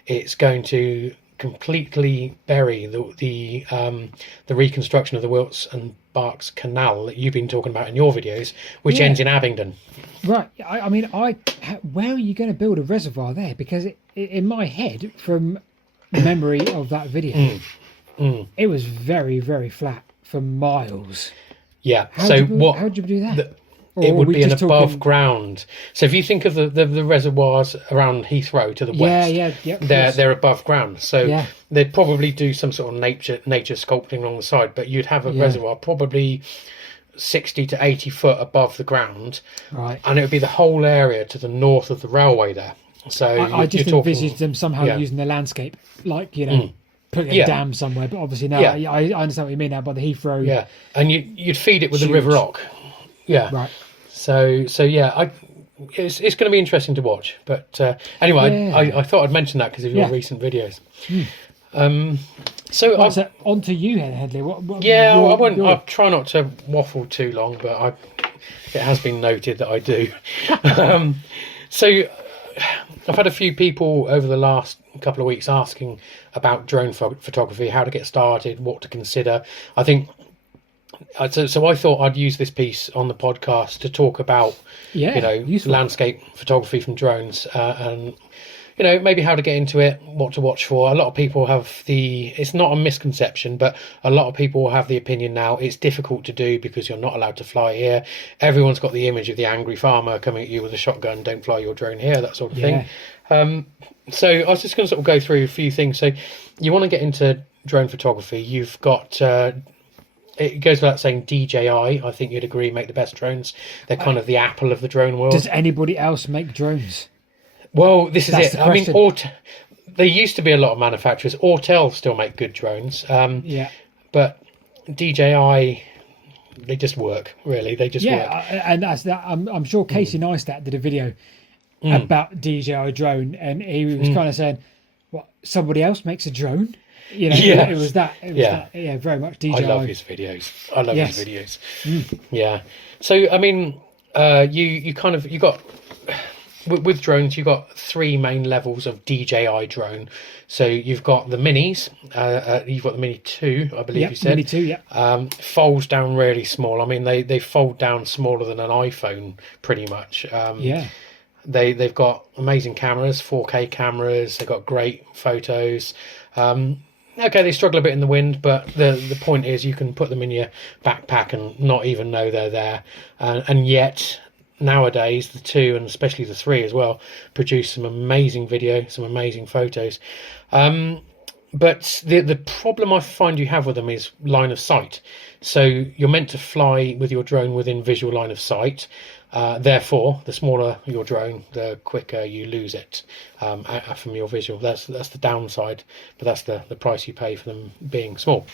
it's going to completely bury the reconstruction of the Wilts and Berks Canal that you've been talking about in your videos, which ends in Abingdon. Right. I mean, where are you going to build a reservoir there? Because in my head, from memory of that video, it was very, very flat for miles. Yeah. How would you do that? It would be an above ground. So if you think of the reservoirs around Heathrow to the west, they're above ground. So they'd probably do some sort of nature sculpting along the side, but you'd have a reservoir probably 60 to 80 foot above the ground, right? And it would be the whole area to the north of the railway there. So I just envisaged them somehow using the landscape, like putting a dam somewhere. But obviously now I understand what you mean now by the Heathrow. Yeah, and you'd feed it with the River Rock. Yeah. Right. So yeah, it's going to be interesting to watch. But anyway, I thought I'd mention that because of your recent videos. So on to you, Hedley. I'll try not to waffle too long, but it has been noted that I do. So I've had a few people over the last couple of weeks asking about drone photography, how to get started, what to consider. I think so I thought I'd use this piece on the podcast to talk about useful landscape photography from drones, and maybe how to get into it, what to watch for. A lot of people have it's not a misconception, but a lot of people have the opinion now it's difficult to do because you're not allowed to fly here. Everyone's got the image of the angry farmer coming at you with a shotgun, don't fly your drone here, that sort of thing. So I was just going to sort of go through a few things. So you want to get into drone photography, you've got it goes without saying DJI, I think you'd agree, make the best drones. They're kind of the Apple of the drone world. Does anybody else make drones? Well, this is That's it. the I mean, question. there used to be a lot of manufacturers. Autel still make good drones. But DJI, they just work, really. They just work. And that's that. I'm sure Casey Neistat did a video about DJI drone, and he was kind of saying, "What? Somebody else makes a drone?" It was that. Yeah, very much DJI. I love his videos. Yeah. So I mean, you got with drones, you've got three main levels of DJI drone. So you've got the minis. You've got the Mini 2, I believe you said. Mini 2, folds down really small. I mean, they fold down smaller than an iPhone, pretty much. They've got amazing cameras, 4K cameras. They've got great photos. Okay, they struggle a bit in the wind, but the point is you can put them in your backpack and not even know they're there. And yet nowadays the 2 and especially the 3 as well produce some amazing video, some amazing photos. But the problem I find you have with them is line of sight. So you're meant to fly with your drone within visual line of sight. Therefore, the smaller your drone, the quicker you lose it from your visual. That's the downside, but that's the price you pay for them being small.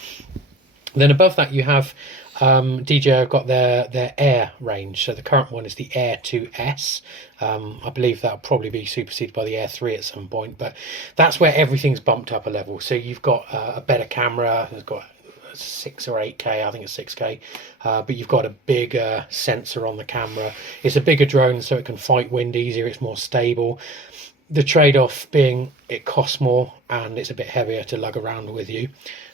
Then above that you have DJI have got their Air range. So the current one is the Air 2S. I believe that'll probably be superseded by the Air 3 at some point, but that's where everything's bumped up a level. So you've got a better camera. It's got 6 or 8K, I think it's 6K, but you've got a bigger sensor on the camera. It's a bigger drone, so it can fight wind easier. It's more stable. The trade-off being it costs more and it's a bit heavier to lug around with you.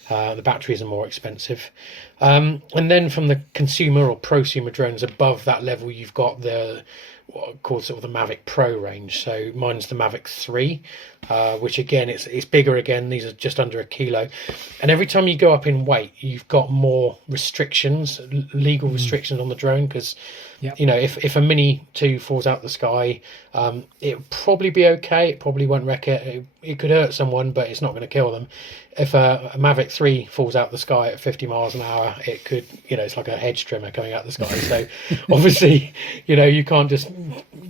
The batteries are more expensive. And then from the consumer or prosumer drones above that level, you've got the what I call sort of the Mavic Pro range. So mine's the Mavic 3, which again, it's bigger again. These are just under a kilo. And every time you go up in weight, you've got more restrictions, legal restrictions on the drone, because you know, if a Mini 2 falls out the sky, it'll probably be okay. It probably won't wreck it. It could hurt someone, but it's not going to kill them. If a Mavic 3 falls out the sky at 50 miles an hour, it could, you know, it's like a hedge trimmer coming out the sky. So obviously, you know, you can't just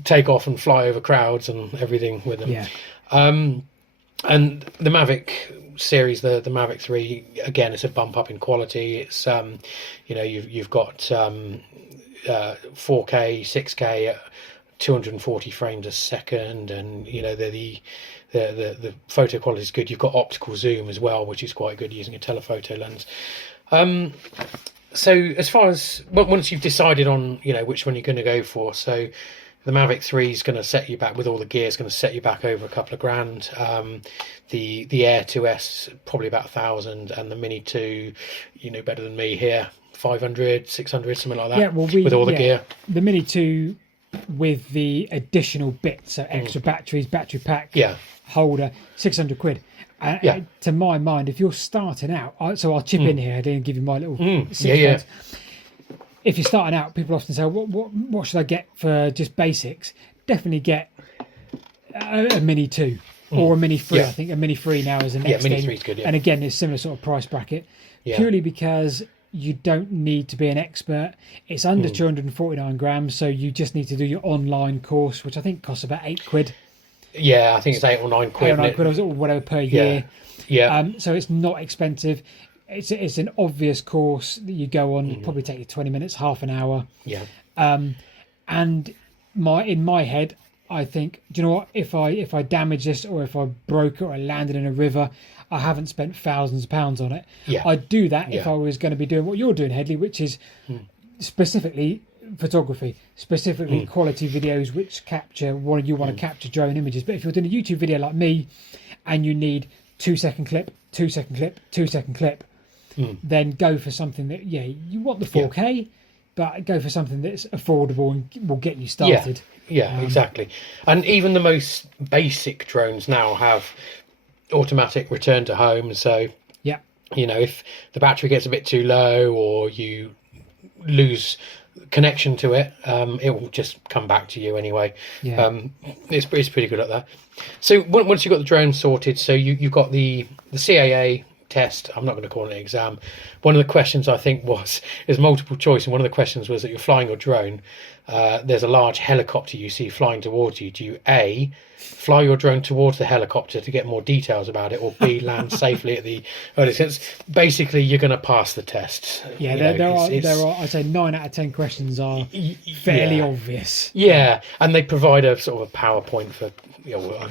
take off and fly over crowds and everything with them. And the Mavic series, the Mavic 3, again, it's a bump up in quality. It's you know, you've got 4K, 6K at 240 frames a second, and you know the photo quality is good. You've got optical zoom as well, which is quite good using a telephoto lens. So as far as once you've decided on, you know, which one you're going to go for, so the Mavic 3 is going to set you back with all the gear. Is going to set you back over a couple of grand. The Air 2S probably about 1,000, and the Mini 2, you know better than me here, 500, 600, something like that. Yeah, well, with all the gear. The Mini 2 with the additional bits, so extra batteries, battery pack, holder, 600 quid. To my mind, if you're starting out, so I'll chip in here. I didn't give you my little cents. If you're starting out, people often say, what should I get for just basics? Definitely get a Mini 2 or a Mini 3. I think a Mini 3 now is the next Mini thing. 3 is good, And again, it's similar sort of price bracket, purely because you don't need to be an expert. It's under 249 grams, so you just need to do your online course, which I think costs about 8 quid. Yeah, I think it's 8 or 9 quid. 8 or 9 quid or whatever per year. So it's not expensive. It's an obvious course that you go on. It'll probably take you 20 minutes, half an hour. And in my head, I think, do you know what? If I damage this, or if I broke it, or I landed in a river, I haven't spent thousands of pounds on it. I'd do that if I was going to be doing what you're doing, Hedley, which is specifically photography, specifically quality videos which capture what you want to capture, drone images. But if you're doing a YouTube video like me, and you need 2-second clip, 2-second clip, 2-second clip, then go for something that you want the 4K, but go for something that's affordable and will get you started. Exactly. And even the most basic drones now have automatic return to home. So you know, if the battery gets a bit too low or you lose connection to it, it will just come back to you anyway. It's pretty good at that. So once you've got the drone sorted, so you've got the CAA test. I'm not going to call it an exam. One of the questions I think is multiple choice, and one of the questions was that you're flying your drone. There's a large helicopter you see flying towards you. Do you A, fly your drone towards the helicopter to get more details about it, or B, land safely at the early sense? Basically, you're going to pass the test. There are. I'd say 9 out of 10 questions are fairly obvious. And they provide a sort of a PowerPoint for,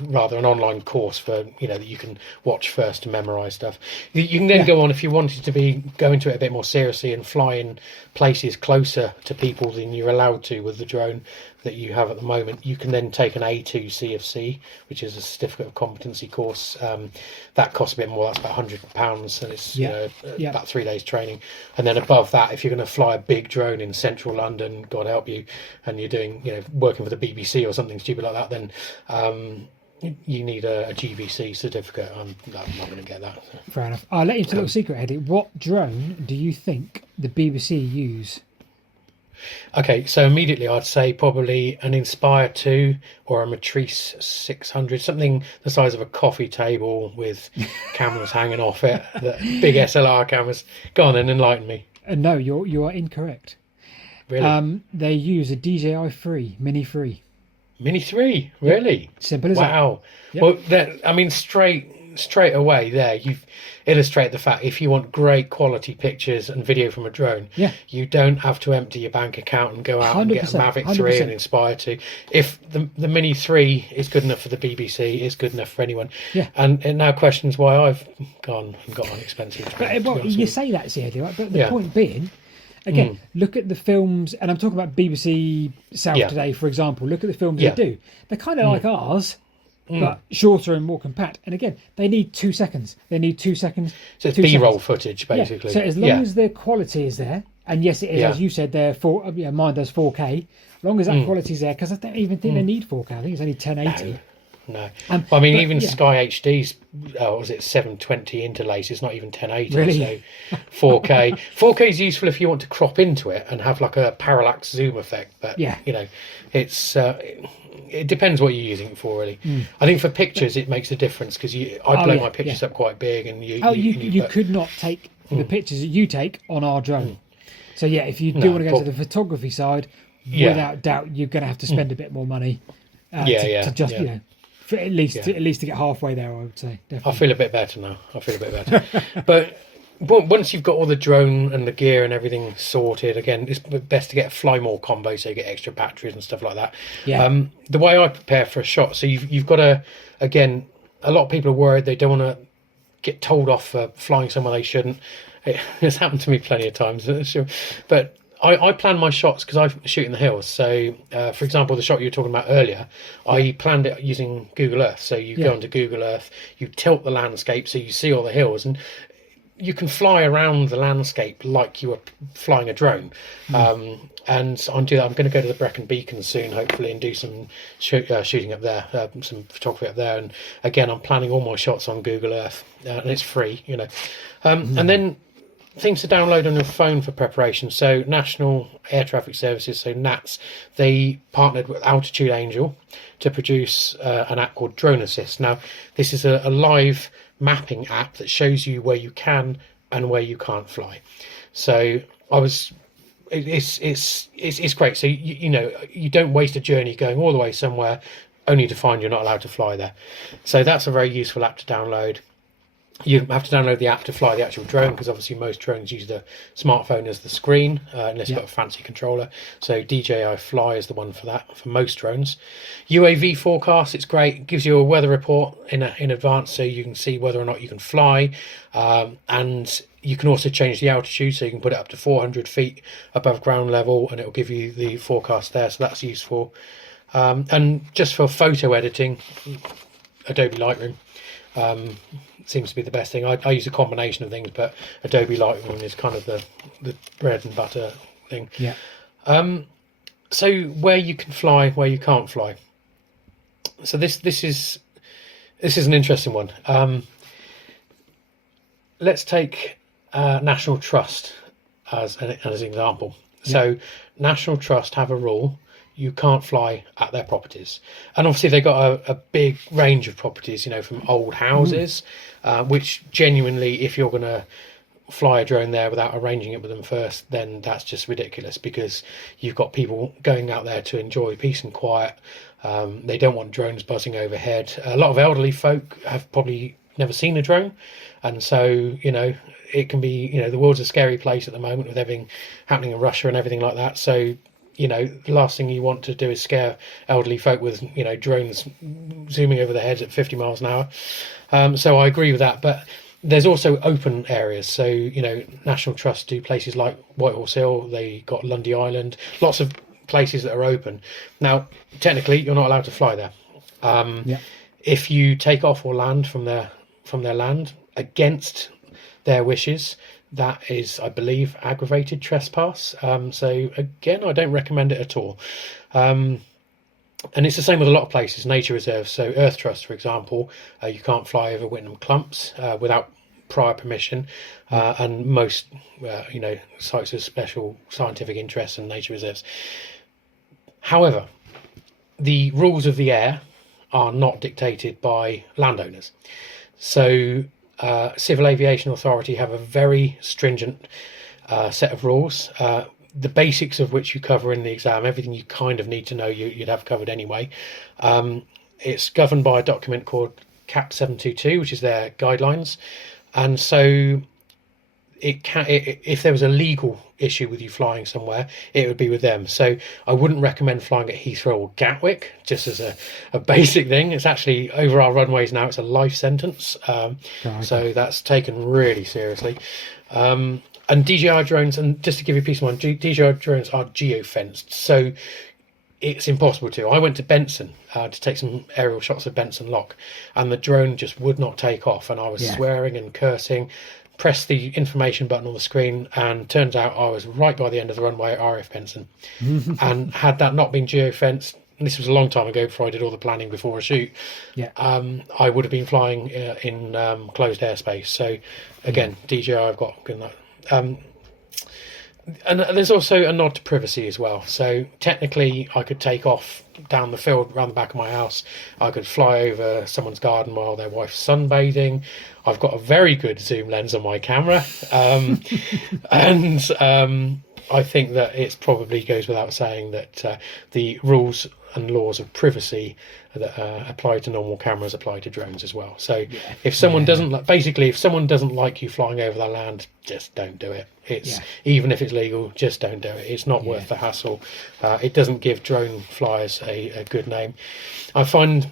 rather an online course for, that you can watch first to memorize stuff. You can then go on if you wanted to go into it a bit more seriously and fly in places closer to people than you're allowed to with the drone that you have at the moment. You can then take an A2 CFC, which is a certificate of competency course. That costs a bit more. That's about £100, and it's about 3 days training. And then above that, if you're going to fly a big drone in central London, God help you, and you're doing working for the BBC or something stupid like that, then you need a GVC certificate. I'm not going to get that. Fair enough. I'll let you into a little secret, Eddie. What drone do you think the BBC use? Okay, so immediately I'd say probably an Inspire 2 or a Matrice 600, something the size of a coffee table with cameras hanging off it, the big SLR cameras. Go on then, enlighten me. No, you are incorrect. Really? They use a DJI 3, Mini 3. Mini 3, really? Simple as wow. Yep. Well, straight away there, you've illustrated the fact if you want great quality pictures and video from a drone, you don't have to empty your bank account and go out and get a Mavic 3 and Inspire 2. If the Mini 3 is good enough for the BBC, it's good enough for anyone. Yeah. And it now questions why I've gone and got an expensive drone. Well, you say that, Eddie, right? But the point being, again, look at the films, and I'm talking about BBC South today, for example. Look at the films they do. They're kind of like ours, but shorter and more compact. And again, they need 2 seconds. So it's B-roll footage, basically. So as long as the quality is there, and yes, it is, as you said, mine does 4K. As long as that quality is there, because I don't even think they need 4K. I think it's only 1080. No. Even Sky HD's, was it 720 interlace? It's not even 1080. Really? So 4K. 4K is useful if you want to crop into it and have like a parallax zoom effect. But it's it depends what you're using it for, really. I think for pictures it makes a difference because I blow my pictures up quite big, and you could not take the pictures that you take on our drone. So if you do want to go to the photography side, without doubt you're going to have to spend a bit more money. To just at least to get halfway there, I would say. Definitely. I feel a bit better now. But once you've got all the drone and the gear and everything sorted, again, it's best to get a fly more combo so you get extra batteries and stuff like that. The way I prepare for a shot, so you've got to, again, a lot of people are worried they don't want to get told off for flying somewhere they shouldn't. It's happened to me plenty of times, but I plan my shots because I shoot in the hills. So, for example, the shot you were talking about earlier, I planned it using Google Earth. So you go onto Google Earth, you tilt the landscape so you see all the hills, and you can fly around the landscape like you were flying a drone. And I'm doing that. I'm going to go to the Brecon Beacon soon, hopefully, and do some shooting up there, some photography up there. And again, I'm planning all my shots on Google Earth, and it's free, And then things to download on your phone for preparation. So National Air Traffic Services, so NATS, they partnered with Altitude Angel to produce an app called Drone Assist. Now, this is a live mapping app that shows you where you can and where you can't fly. So it's great. So you don't waste a journey going all the way somewhere only to find you're not allowed to fly there. So that's a very useful app to download. You have to download the app to fly the actual drone because obviously most drones use the smartphone as the screen unless you've got a fancy controller. So DJI Fly is the one for that for most drones. UAV forecast, it's great. It gives you a weather report in advance so you can see whether or not you can fly. And you can also change the altitude, so you can put it up to 400 feet above ground level and it will give you the forecast there. So that's useful. And just for photo editing, Adobe Lightroom seems to be the best thing. I use a combination of things, but Adobe Lightroom is kind of the bread and butter thing. So where you can fly, where you can't fly. So this is an interesting one. Let's take National Trust as an example. So National Trust have a rule: you can't fly at their properties. And obviously they've got a big range of properties, from old houses, which genuinely, if you're going to fly a drone there without arranging it with them first, then that's just ridiculous because you've got people going out there to enjoy peace and quiet. They don't want drones buzzing overhead. A lot of elderly folk have probably never seen a drone. And so, it can be, the world's a scary place at the moment with everything happening in Russia and everything like that. So, the last thing you want to do is scare elderly folk with, drones zooming over their heads at 50 miles an hour. So I agree with that. But there's also open areas. So, National Trust do places like Whitehorse Hill, they got Lundy Island, lots of places that are open. Now, technically, you're not allowed to fly there. If you take off or land from their land against their wishes, that is, I believe, aggravated trespass. So again, I don't recommend it at all. And it's the same with a lot of places, nature reserves. So Earth Trust, for example, you can't fly over Whitnham Clumps without prior permission. And most, sites of special scientific interest and nature reserves. However, the rules of the air are not dictated by landowners. So Civil Aviation Authority have a very stringent set of rules. The basics of which you cover in the exam, everything you kind of need to know, you'd have covered anyway. It's governed by a document called CAP 722, which is their guidelines. And so if there was a legal issue with you flying somewhere, it would be with them. So I wouldn't recommend flying at Heathrow or Gatwick, just as a basic thing. It's actually, over our runways now, it's a life sentence. So that's taken really seriously. And DJI drones, and just to give you peace of mind, DJI drones are geo-fenced, so it's impossible to. I went to Benson to take some aerial shots of Benson Lock, and the drone just would not take off, and I was swearing and cursing, pressed the information button on the screen, and turns out I was right by the end of the runway at RAF Benson. And had that not been geo-fenced, and this was a long time ago before I did all the planning before a shoot, I would have been flying in closed airspace. So again, DJI, I've got good luck. And there's also a nod to privacy as well. So technically I could take off down the field around the back of my house. I could fly over someone's garden while their wife's sunbathing. I've got a very good zoom lens on my camera. And I think that it probably goes without saying that the rules and laws of privacy that apply to normal cameras apply to drones as well. So if someone doesn't if someone doesn't like you flying over their land, just don't do it. It's even if it's legal, just don't do it. It's not worth the hassle. It doesn't give drone flyers a good name. I find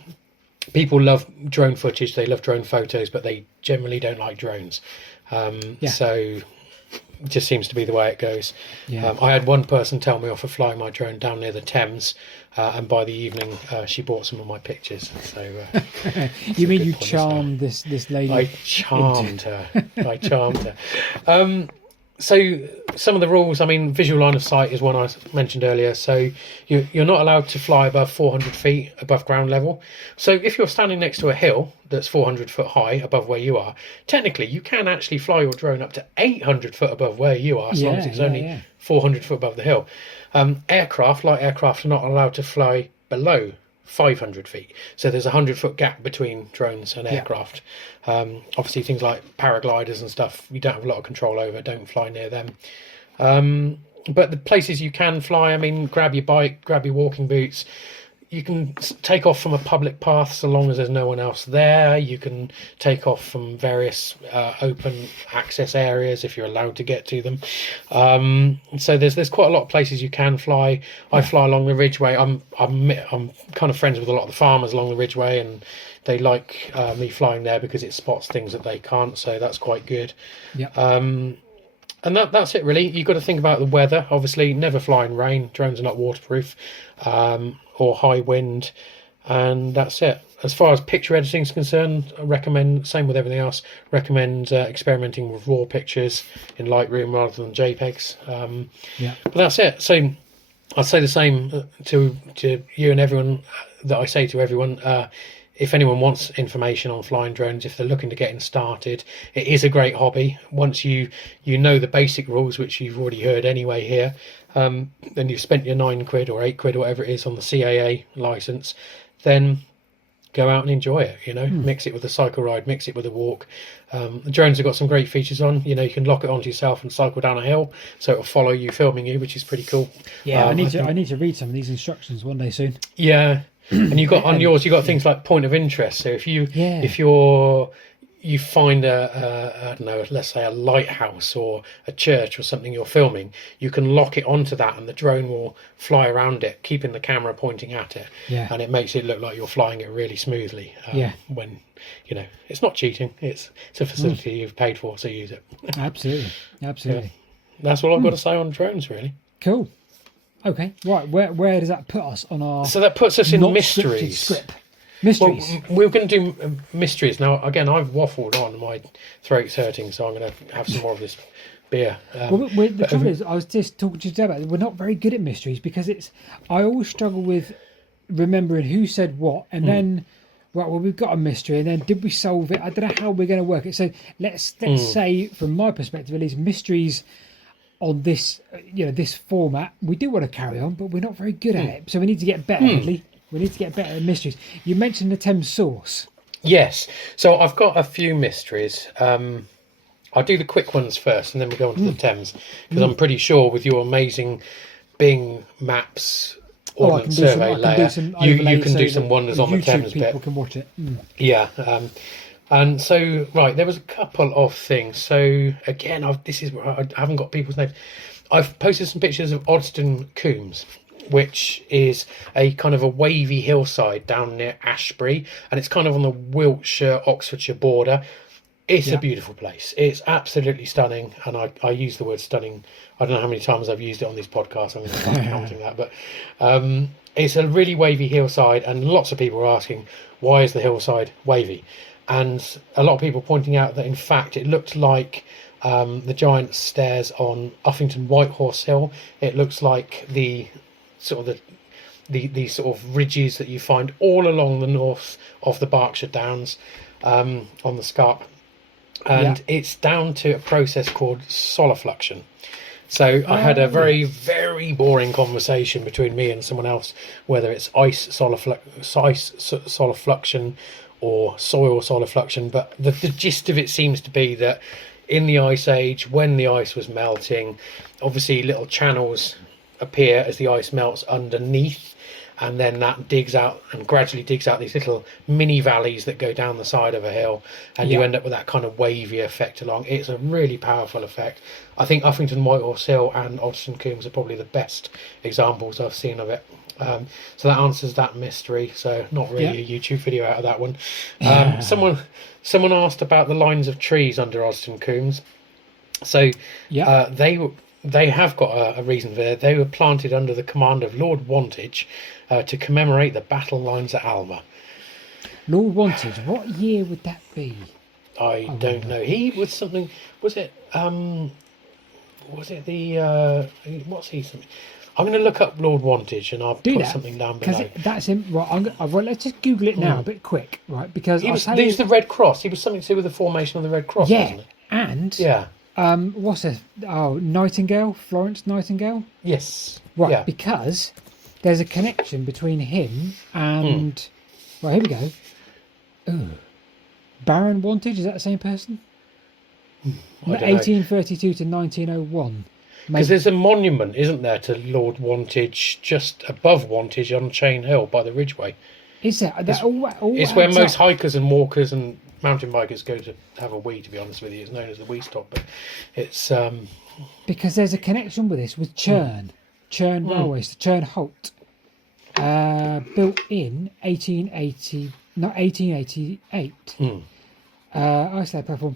people love drone footage, they love drone photos, but they generally don't like drones. So it just seems to be the way it goes. I had one person tell me off for flying my drone down near the Thames, and by the evening she bought some of my pictures. So you mean you charmed this lady? I charmed her. So some of the rules, I mean, visual line of sight is one I mentioned earlier. So you're not allowed to fly above 400 feet above ground level. So if you're standing next to a hill that's 400 foot high above where you are, technically you can actually fly your drone up to 800 foot above where you are, as long as it's only 400 foot above the hill. Light aircraft are not allowed to fly below 500 feet. So there's a 100-foot gap between drones and aircraft. Obviously things like paragliders and stuff, you don't have a lot of control over, don't fly near them. But the places you can fly, I mean, grab your bike, grab your walking boots. You can take off from a public path so long as there's no one else there. You can take off from various open access areas if you're allowed to get to them. So there's quite a lot of places you can fly. I fly along the Ridgeway. I'm kind of friends with a lot of the farmers along the Ridgeway, and they like me flying there because it spots things that they can't. So that's quite good. And that's it really. You've got to think about the weather. Obviously, never fly in rain. Drones are not waterproof, or high wind, and that's it. As far as picture editing is concerned, I recommend, same with everything else, recommend experimenting with raw pictures in Lightroom rather than JPEGs. But that's it. So I'd say the same to you and everyone that I say to everyone. If anyone wants information on flying drones, if they're looking to getting started, it is a great hobby. Once you know the basic rules, which you've already heard anyway here, then you've spent your £9 or £8 or whatever it is on the CAA license, then go out and enjoy it. Mix it with a cycle ride, mix it with a walk. The drones have got some great features on. You can lock it onto yourself and cycle down a hill, so it'll follow you, filming you, which is pretty cool. I need to read some of these instructions one day soon. And you've got on yours, you've got things like point of interest. So if you're you find I don't know, let's say a lighthouse or a church or something you're filming, you can lock it onto that and the drone will fly around it, keeping the camera pointing at it. Yeah. And it makes it look like you're flying it really smoothly. When, it's not cheating. It's a facility you've paid for, so use it. Absolutely. Yeah. That's all I've got to say on drones, really. Cool. Okay. Right. Where does that put us on our... So that puts us in not mysteries. script? Mysteries. Well, we're going to do mysteries. Now, again, I've waffled on. My throat's hurting, so I'm going to have some more of this beer. The trouble is, I was just talking to you today about it. We're not very good at mysteries because I always struggle with remembering who said what, and then, well, we've got a mystery, and then did we solve it? I don't know how we're going to work it. So let's say, from my perspective at least, mysteries on this, this format, we do want to carry on, but we're not very good at it. So we need to get better, Hedley. We need to get better at mysteries. You mentioned the Thames source. Yes. So I've got a few mysteries. I'll do the quick ones first, and then we go on to the Thames, because I'm pretty sure with your amazing Bing Maps Ordnance Survey layer, you can do some wonders on the Thames bit. People can watch it. Yeah. And so, right, there was a couple of things. So again, I haven't got people's names. I've posted some pictures of Odston Coombs, which is a kind of a wavy hillside down near Ashbury, and it's kind of on the Wiltshire-Oxfordshire border. It's a beautiful place. It's absolutely stunning, and I use the word stunning. I don't know how many times I've used it on this podcast. I'm going to start counting that, but it's a really wavy hillside, and lots of people are asking, why is the hillside wavy? And a lot of people pointing out that, in fact, it looked like the giant stairs on Uffington Whitehorse Hill. It looks like the sort of these sort of ridges that you find all along the north of the Berkshire Downs on the Scarp, and it's down to a process called solifluction. So I had a very, very boring conversation between me and someone else, whether it's ice solifluction or soil solifluction, but the gist of it seems to be that in the Ice Age, when the ice was melting, obviously little channels appear as the ice melts underneath, and then that gradually digs out these little mini valleys that go down the side of a hill, and you end up with that kind of wavy effect along. It's a really powerful effect. I think Uffington Whitehorse Hill and Odston Coombs are probably the best examples I've seen of it. So that answers that mystery. So not really a YouTube video out of that one. Someone asked about the lines of trees under Odston Coombs. So they have got a reason for it. They were planted under the command of Lord Wantage to commemorate the battle lines at Alma. Lord Wantage, what year would that be? I don't know. He was something. Was it the? What's he? Something? I'm going to look up Lord Wantage, and I'll put something down below. Because that's him. Right, let's just Google it now, a bit quick, right? Because he was the Red Cross. He was something to do with the formation of the Red Cross, wasn't he? And what's this? Oh, Nightingale, Florence Nightingale. Yes. Right, because there's a connection between him and. Right, here we go. Ooh. Baron Wantage, is that the same person? 1832 to 1901. Because there's a monument, isn't there, to Lord Wantage just above Wantage on Chain Hill by the Ridgeway. Is that? It's where most hikers and walkers and mountain bikers go to have a wee, to be honest with you. It's known as the wee stop, but it's... Because there's a connection with this, with Churn Railways, the Churn Halt, built in 1888. Iceland platform.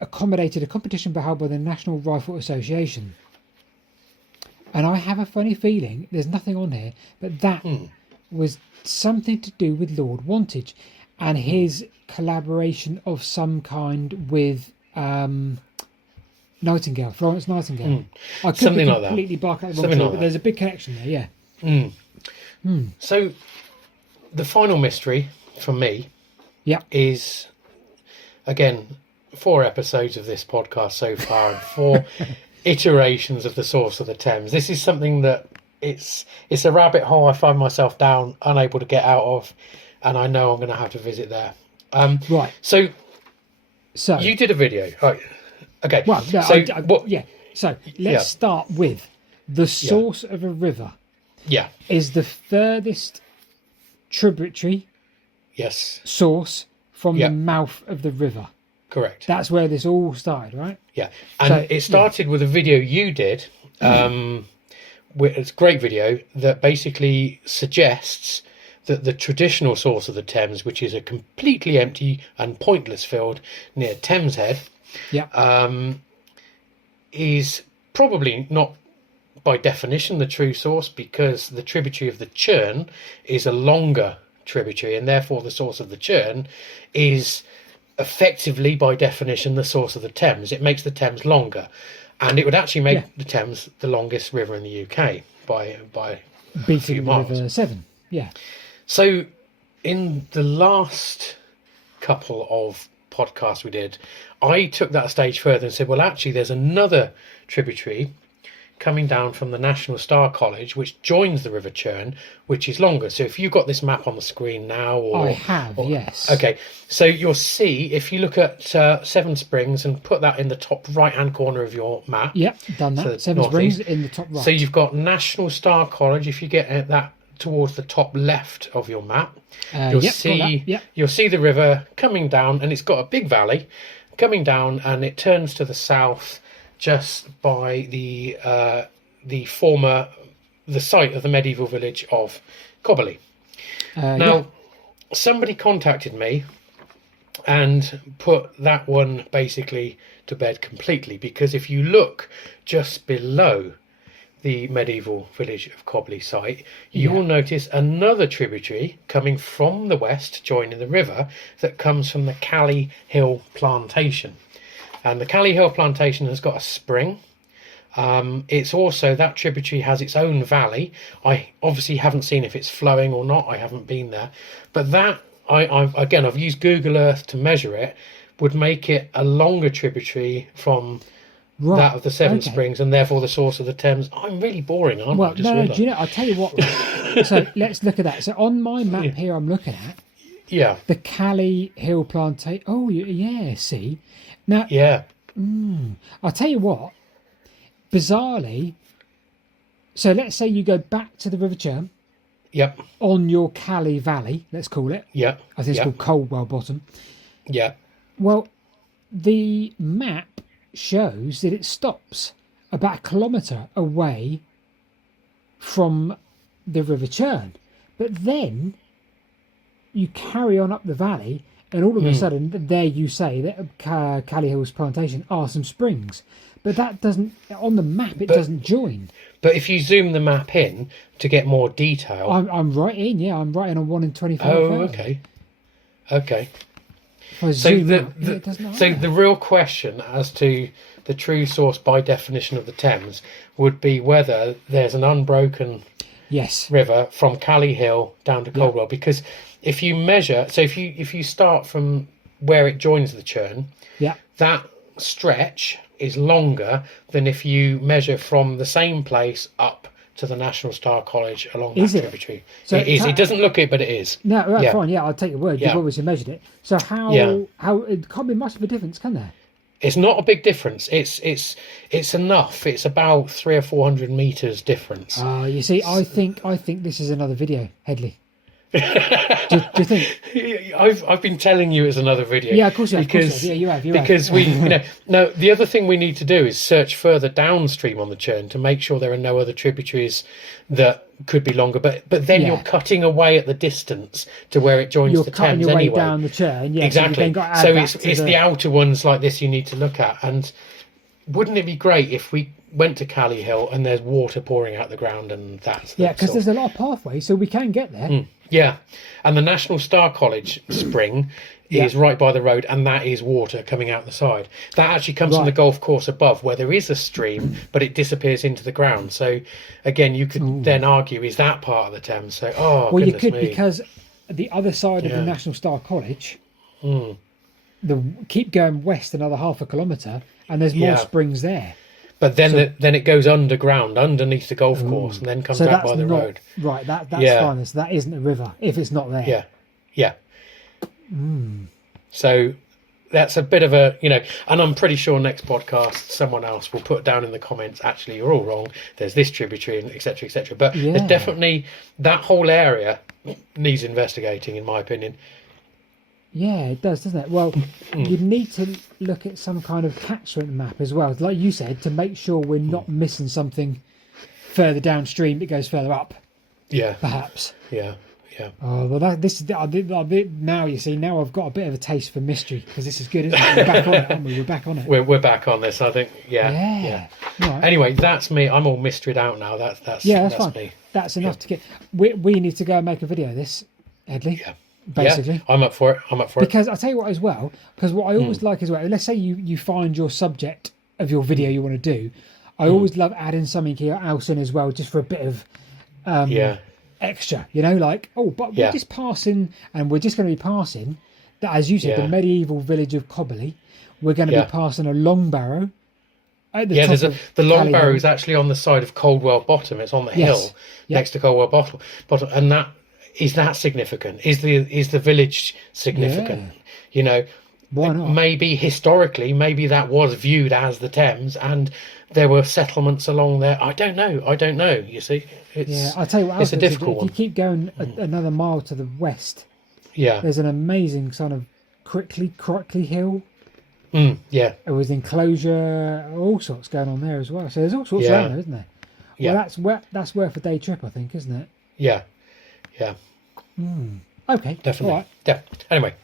Accommodated a competition held by the National Rifle Association. And I have a funny feeling, there's nothing on here, but that was something to do with Lord Wantage and his collaboration of some kind with Nightingale, Florence Nightingale. I could something be like completely bark out the wrong something thing, like but there's a big connection there, So the final mystery for me is, again, 4 episodes of this podcast so far and 4 iterations of the source of the Thames. This is something that it's a rabbit hole I find myself down, unable to get out of, and I know I'm going to have to visit there. Right. So you did a video, right? Okay. Well, no, So let's start with the source of a river. Yeah. Is the furthest tributary. Yes. Source from Yeah. the mouth of the river. Correct. That's where this all started, right? Yeah. And So, it started with a video you did. It's a great video that basically suggests that the traditional source of the Thames, which is a completely empty and pointless field near Thames Head, Yeah. is probably not by definition the true source, because the tributary of the Churn is a longer tributary, and therefore the source of the Churn is effectively by definition the source of the Thames. It makes the Thames longer, and it would actually make the Thames the longest river in the UK by a few Beating the miles. River Severn. Yeah. So in the last couple of podcasts we did, I took that a stage further and said, well, actually there's another tributary coming down from the National Star College which joins the River Churn, which is longer. So if you've got this map on the screen now, I have, yes. Okay, so you'll see, if you look at Seven Springs and put that in the top right hand corner of your map. Yep, done that. So Seven Springs northeast. in the top right. So you've got National Star College. If you get that towards the top left of your map, you'll you'll see the river coming down, and it's got a big valley coming down, and it turns to the south just by the site of the medieval village of Cobberley. Now, somebody contacted me and put that one basically to bed completely, because if you look just below the medieval village of Cobberley site, you will notice another tributary coming from the west joining the river that comes from the Calne Hill Plantation. And the Calne Hill Plantation has got a spring. It's also, that tributary has its own valley. I obviously haven't seen if it's flowing or not. I haven't been there. But that, I've used Google Earth to measure it, would make it a longer tributary from that of the Seven Springs, and therefore the source of the Thames. I'm really boring, aren't I? No, do you know, I'll tell you what. So let's look at that. So on my map here I'm looking at, the Calne Hill Plantation. Oh, yeah, see? Now, I'll tell you what, bizarrely, so let's say you go back to the River Churn. Yep. On your Calne Valley, let's call it. Yeah. I think it's called Coldwell Bottom. Yeah. Well, the map shows that it stops about 1 kilometre away from the River Churn. But then you carry on up the valley, and all of a sudden, there you say that Calne Hill's Plantation are some springs. But that doesn't, on the map, it doesn't join. But if you zoom the map in to get more detail... I'm right in, I'm right in on 1 in 25. Oh, okay. Okay. So the real question as to the true source by definition of the Thames would be whether there's an unbroken river from Calne Hill down to Coldwell, because if you measure, so if you start from where it joins the Churn, that stretch is longer than if you measure from the same place up to the National Star College along that tributary. So it is. It doesn't look it, but it is. No, fine. Yeah, I'll take your word. You've obviously measured it. So how it can't be much of a difference, can there? It's not a big difference. It's enough. It's about 300 or 400 meters difference. You see, I think this is another video, Hedley. do you think? I've been telling you it's another video. Yeah, of course you have. Yeah, you have. Because we, no. The other thing we need to do is search further downstream on the Churn to make sure there are no other tributaries that could be longer. But then you're cutting away at the distance to where it joins the Thames anyway. You're down the Churn. Yeah, exactly. So it's the outer ones like this you need to look at. And wouldn't it be great if we went to Calne Hill and there's water pouring out the ground, and that's because there's a lot of pathways, so we can get there. Yeah, and the National Star College spring is right by the road, and that is water coming out the side. That actually comes from the golf course above, where there is a stream, but it disappears into the ground. So, again, you could then argue, is that part of the Thames? So, well, you could, because the other side of the National Star College, keep going west another 0.5 kilometre, and there's more springs there. But then then it goes underground, underneath the golf course, and then comes out by the road. Right, that's fine. So that isn't a river if it's not there. Yeah. So that's a bit of a, and I'm pretty sure next podcast someone else will put down in the comments, actually, you're all wrong. There's this tributary, and etc., etc. But there's definitely, that whole area needs investigating, in my opinion. Yeah, it does, doesn't it? Well, you need to look at some kind of catchment map as well, like you said, to make sure we're not missing something further downstream that goes further up. Yeah. Perhaps. Yeah. Yeah. Oh well, this is now. You see, now I've got a bit of a taste for mystery because this is good, isn't it? We're back on it, aren't we? We're back on it. We're back on this. I think. Yeah. Right. Anyway, that's me. I'm all mysteryed out now. That's fine. me. That's enough to get. We need to go and make a video of this, Hedley. Yeah. Basically, Yeah, I'm up for it. Because I'll tell you what as well. Because what I always like as well. Let's say you find your subject of your video you want to do. I always love adding something else in as well, just for a bit of. Extra, like, but we're just passing, and we're just going to be passing that, as you said, the medieval village of Cobberley. We're going to be passing a long barrow at the top of the long Calne. barrow is actually on the side of Coldwell Bottom. It's on the hill next to Coldwell Bottom, and that is significant. Is the village significant? Why not? Maybe historically, that was viewed as the Thames, and there were settlements along there. I don't know. You see, I'll tell you what else. It's a difficult one. If you keep going another mile to the west, there's an amazing sort of Crockley Hill. It was enclosure, all sorts going on there as well. So there's all sorts around there, isn't there? Yeah. Well, that's worth a day trip, I think, isn't it? Yeah. Okay. Definitely. All right. Yeah. Anyway.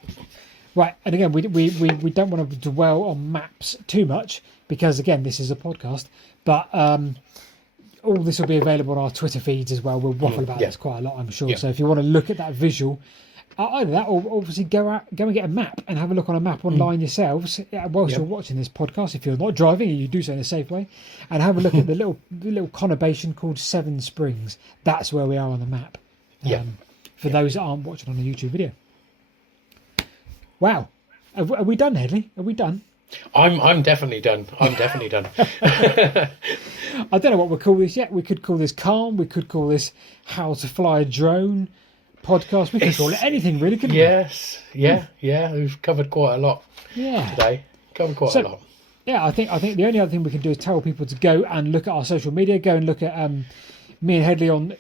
Right, and again, we don't want to dwell on maps too much because, again, this is a podcast. But all this will be available on our Twitter feeds as well. We'll waffle about this quite a lot, I'm sure. Yeah. So if you want to look at that visual, either that or obviously go and get a map and have a look on a map online yourselves whilst you're watching this podcast. If you're not driving, you do so in a safe way, and have a look at the little conurbation called Seven Springs. That's where we are on the map. For those that aren't watching on a YouTube video. Wow, are we done, Hedley? Are we done? I'm definitely done. I'm definitely done. I don't know what we'll call this yet. We could call this Calm. We could call this How to Fly a Drone podcast. We could call it anything, really, couldn't we? Yes. Yeah. We've covered quite a lot today. Covered quite a lot. Yeah, I think the only other thing we can do is tell people to go and look at our social media. Go and look at me and Hedley on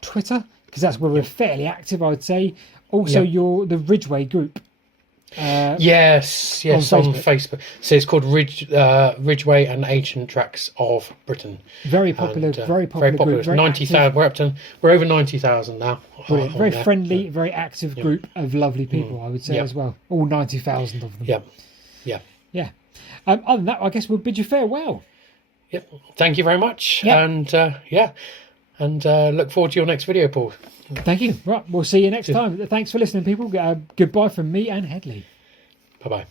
Twitter, because that's where we're fairly active, I would say. Also, the Ridgeway group. Yes, on Facebook. So it's called Ridgeway and Ancient Tracks of Britain. Very popular, very popular group. Very 90,000. We're over 90,000 now. Very friendly, very active group of lovely people, I would say as well. All 90,000 of them. Yeah. Other than that, I guess we'll bid you farewell. Yep. Thank you very much. And look forward to your next video, Paul. Thank you. Right, we'll see you next time. Thanks for listening, people. Goodbye from me and Hedley. Bye-bye.